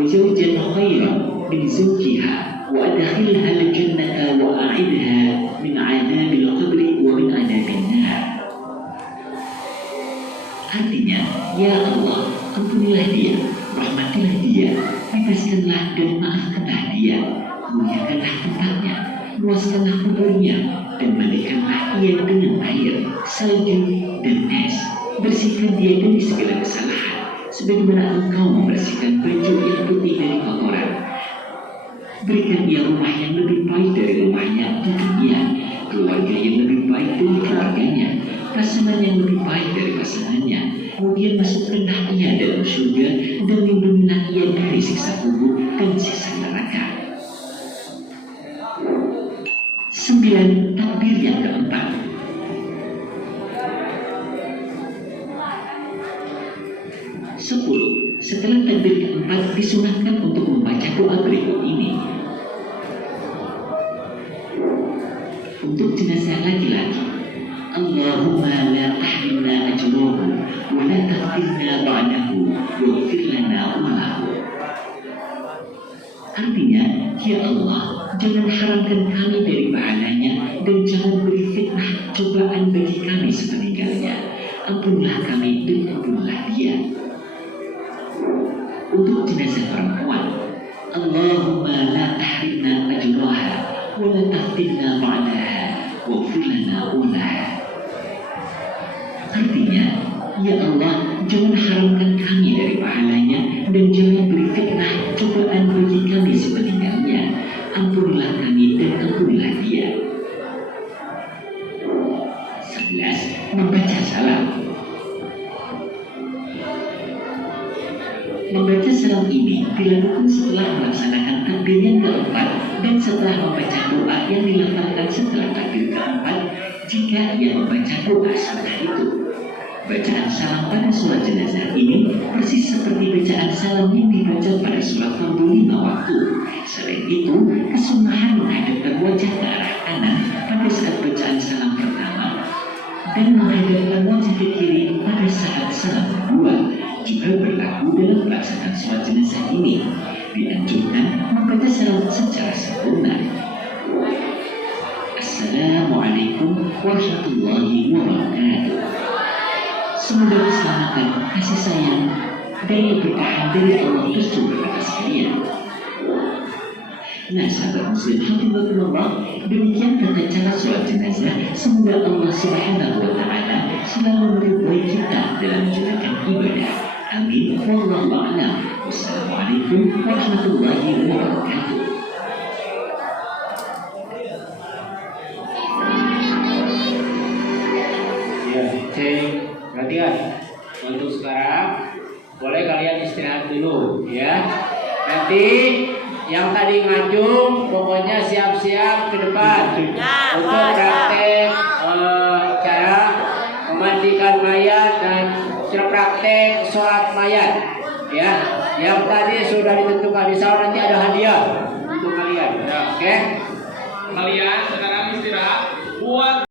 وزوجا خيرا من زوجها وأدخلها الجنة وأعدها من عذاب القبر ومن عذاب النار. Artinya, ya Allah, ampunilah dia, rahmatilah dia, bebaskanlah dan maafkanlah dia, muliakanlah tempatnya, luaskanlah kuburnya, dan mandikanlah ia dengan air, salju, dan es. Bersihkan dia dari segala kesalahan, sebagaimana engkau membersihkan baju yang putih dari kotoran. Berikan ia rumah yang lebih baik dari rumahnya di dunia, keluarga yang lebih baik dari keluarganya, pasangan yang lebih baik dari pasangannya, kemudian masukkanlah ia dalam surga dan lindungilah ia dari siksa kubur dan siksa neraka. 9. Takbir yang keempat. 10. Setelah takbir keempat disunahkan untuk membaca doa berikut ini. Untuk jenazah laki-laki, Allahumma la tahrimna ajrahu wa la taftinna ba'dahu waghfir lana walahu. Artinya, ya Allah, jangan haramkan kami dari pahalanya dan jangan beri fitnah cobaan bagi kami sepeninggalnya. Ampunilah kami dan ampunilah dia. Untuk jenazah perempuan, Allahumma la tahrimna ajraha wa la taftinna ba'daha waghfir lana walahu. Artinya, ya Allah, jangan haramkan kami dari pahalanya dan jangan beri fitnah cobaan bagi kami sepeninggalnya. Ampunilah kami dan ampunilah dia. 11. Membaca salam. Membaca salam ini dilakukan setelah melaksanakan takbir yang keempat dan setelah membaca doa yang dilafalkan setelah takbir keempat jika ia membaca doa setelah itu. Bacaan salam pada sholat jenazah ini persis seperti bacaan salam yang dibaca pada sholat fardu 5 waktu. Selain itu, kesunahan menghadapkan wajah ke arah kanan pada saat bacaan salam pertama dan menghadapkan wajah ke kiri pada saat salam kedua juga berlaku dalam pelaksanaan sholat jenazah ini. Dianjurkan membaca salam secara sempurna. Assalamualaikum warahmatullahi wabarakatuh. Semoga keselamatan, kasih sayang, dan keberkahan dari Allah tercurah atas kalian. Nah, sahabat muslim, alhamdulillah, demikian tata cara sholat jenazah. Semoga Allah Subhanahu wa Ta'ala selalu meridhai kita dalam menjalankan ibadah. Amin. Wallahu a'lam. Wassalamualaikum warahmatullahi wabarakatuh. Ya, cek. Perhatian, untuk sekarang boleh kalian istirahat dulu ya. Nanti yang tadi ngajung pokoknya siap-siap ke depan untuk praktek cara mandikan mayat dan praktek sholat mayat. Ya, yang tadi sudah ditentukan di sana, nanti ada hadiah untuk kalian. Oke? Kalian sekarang istirahat buat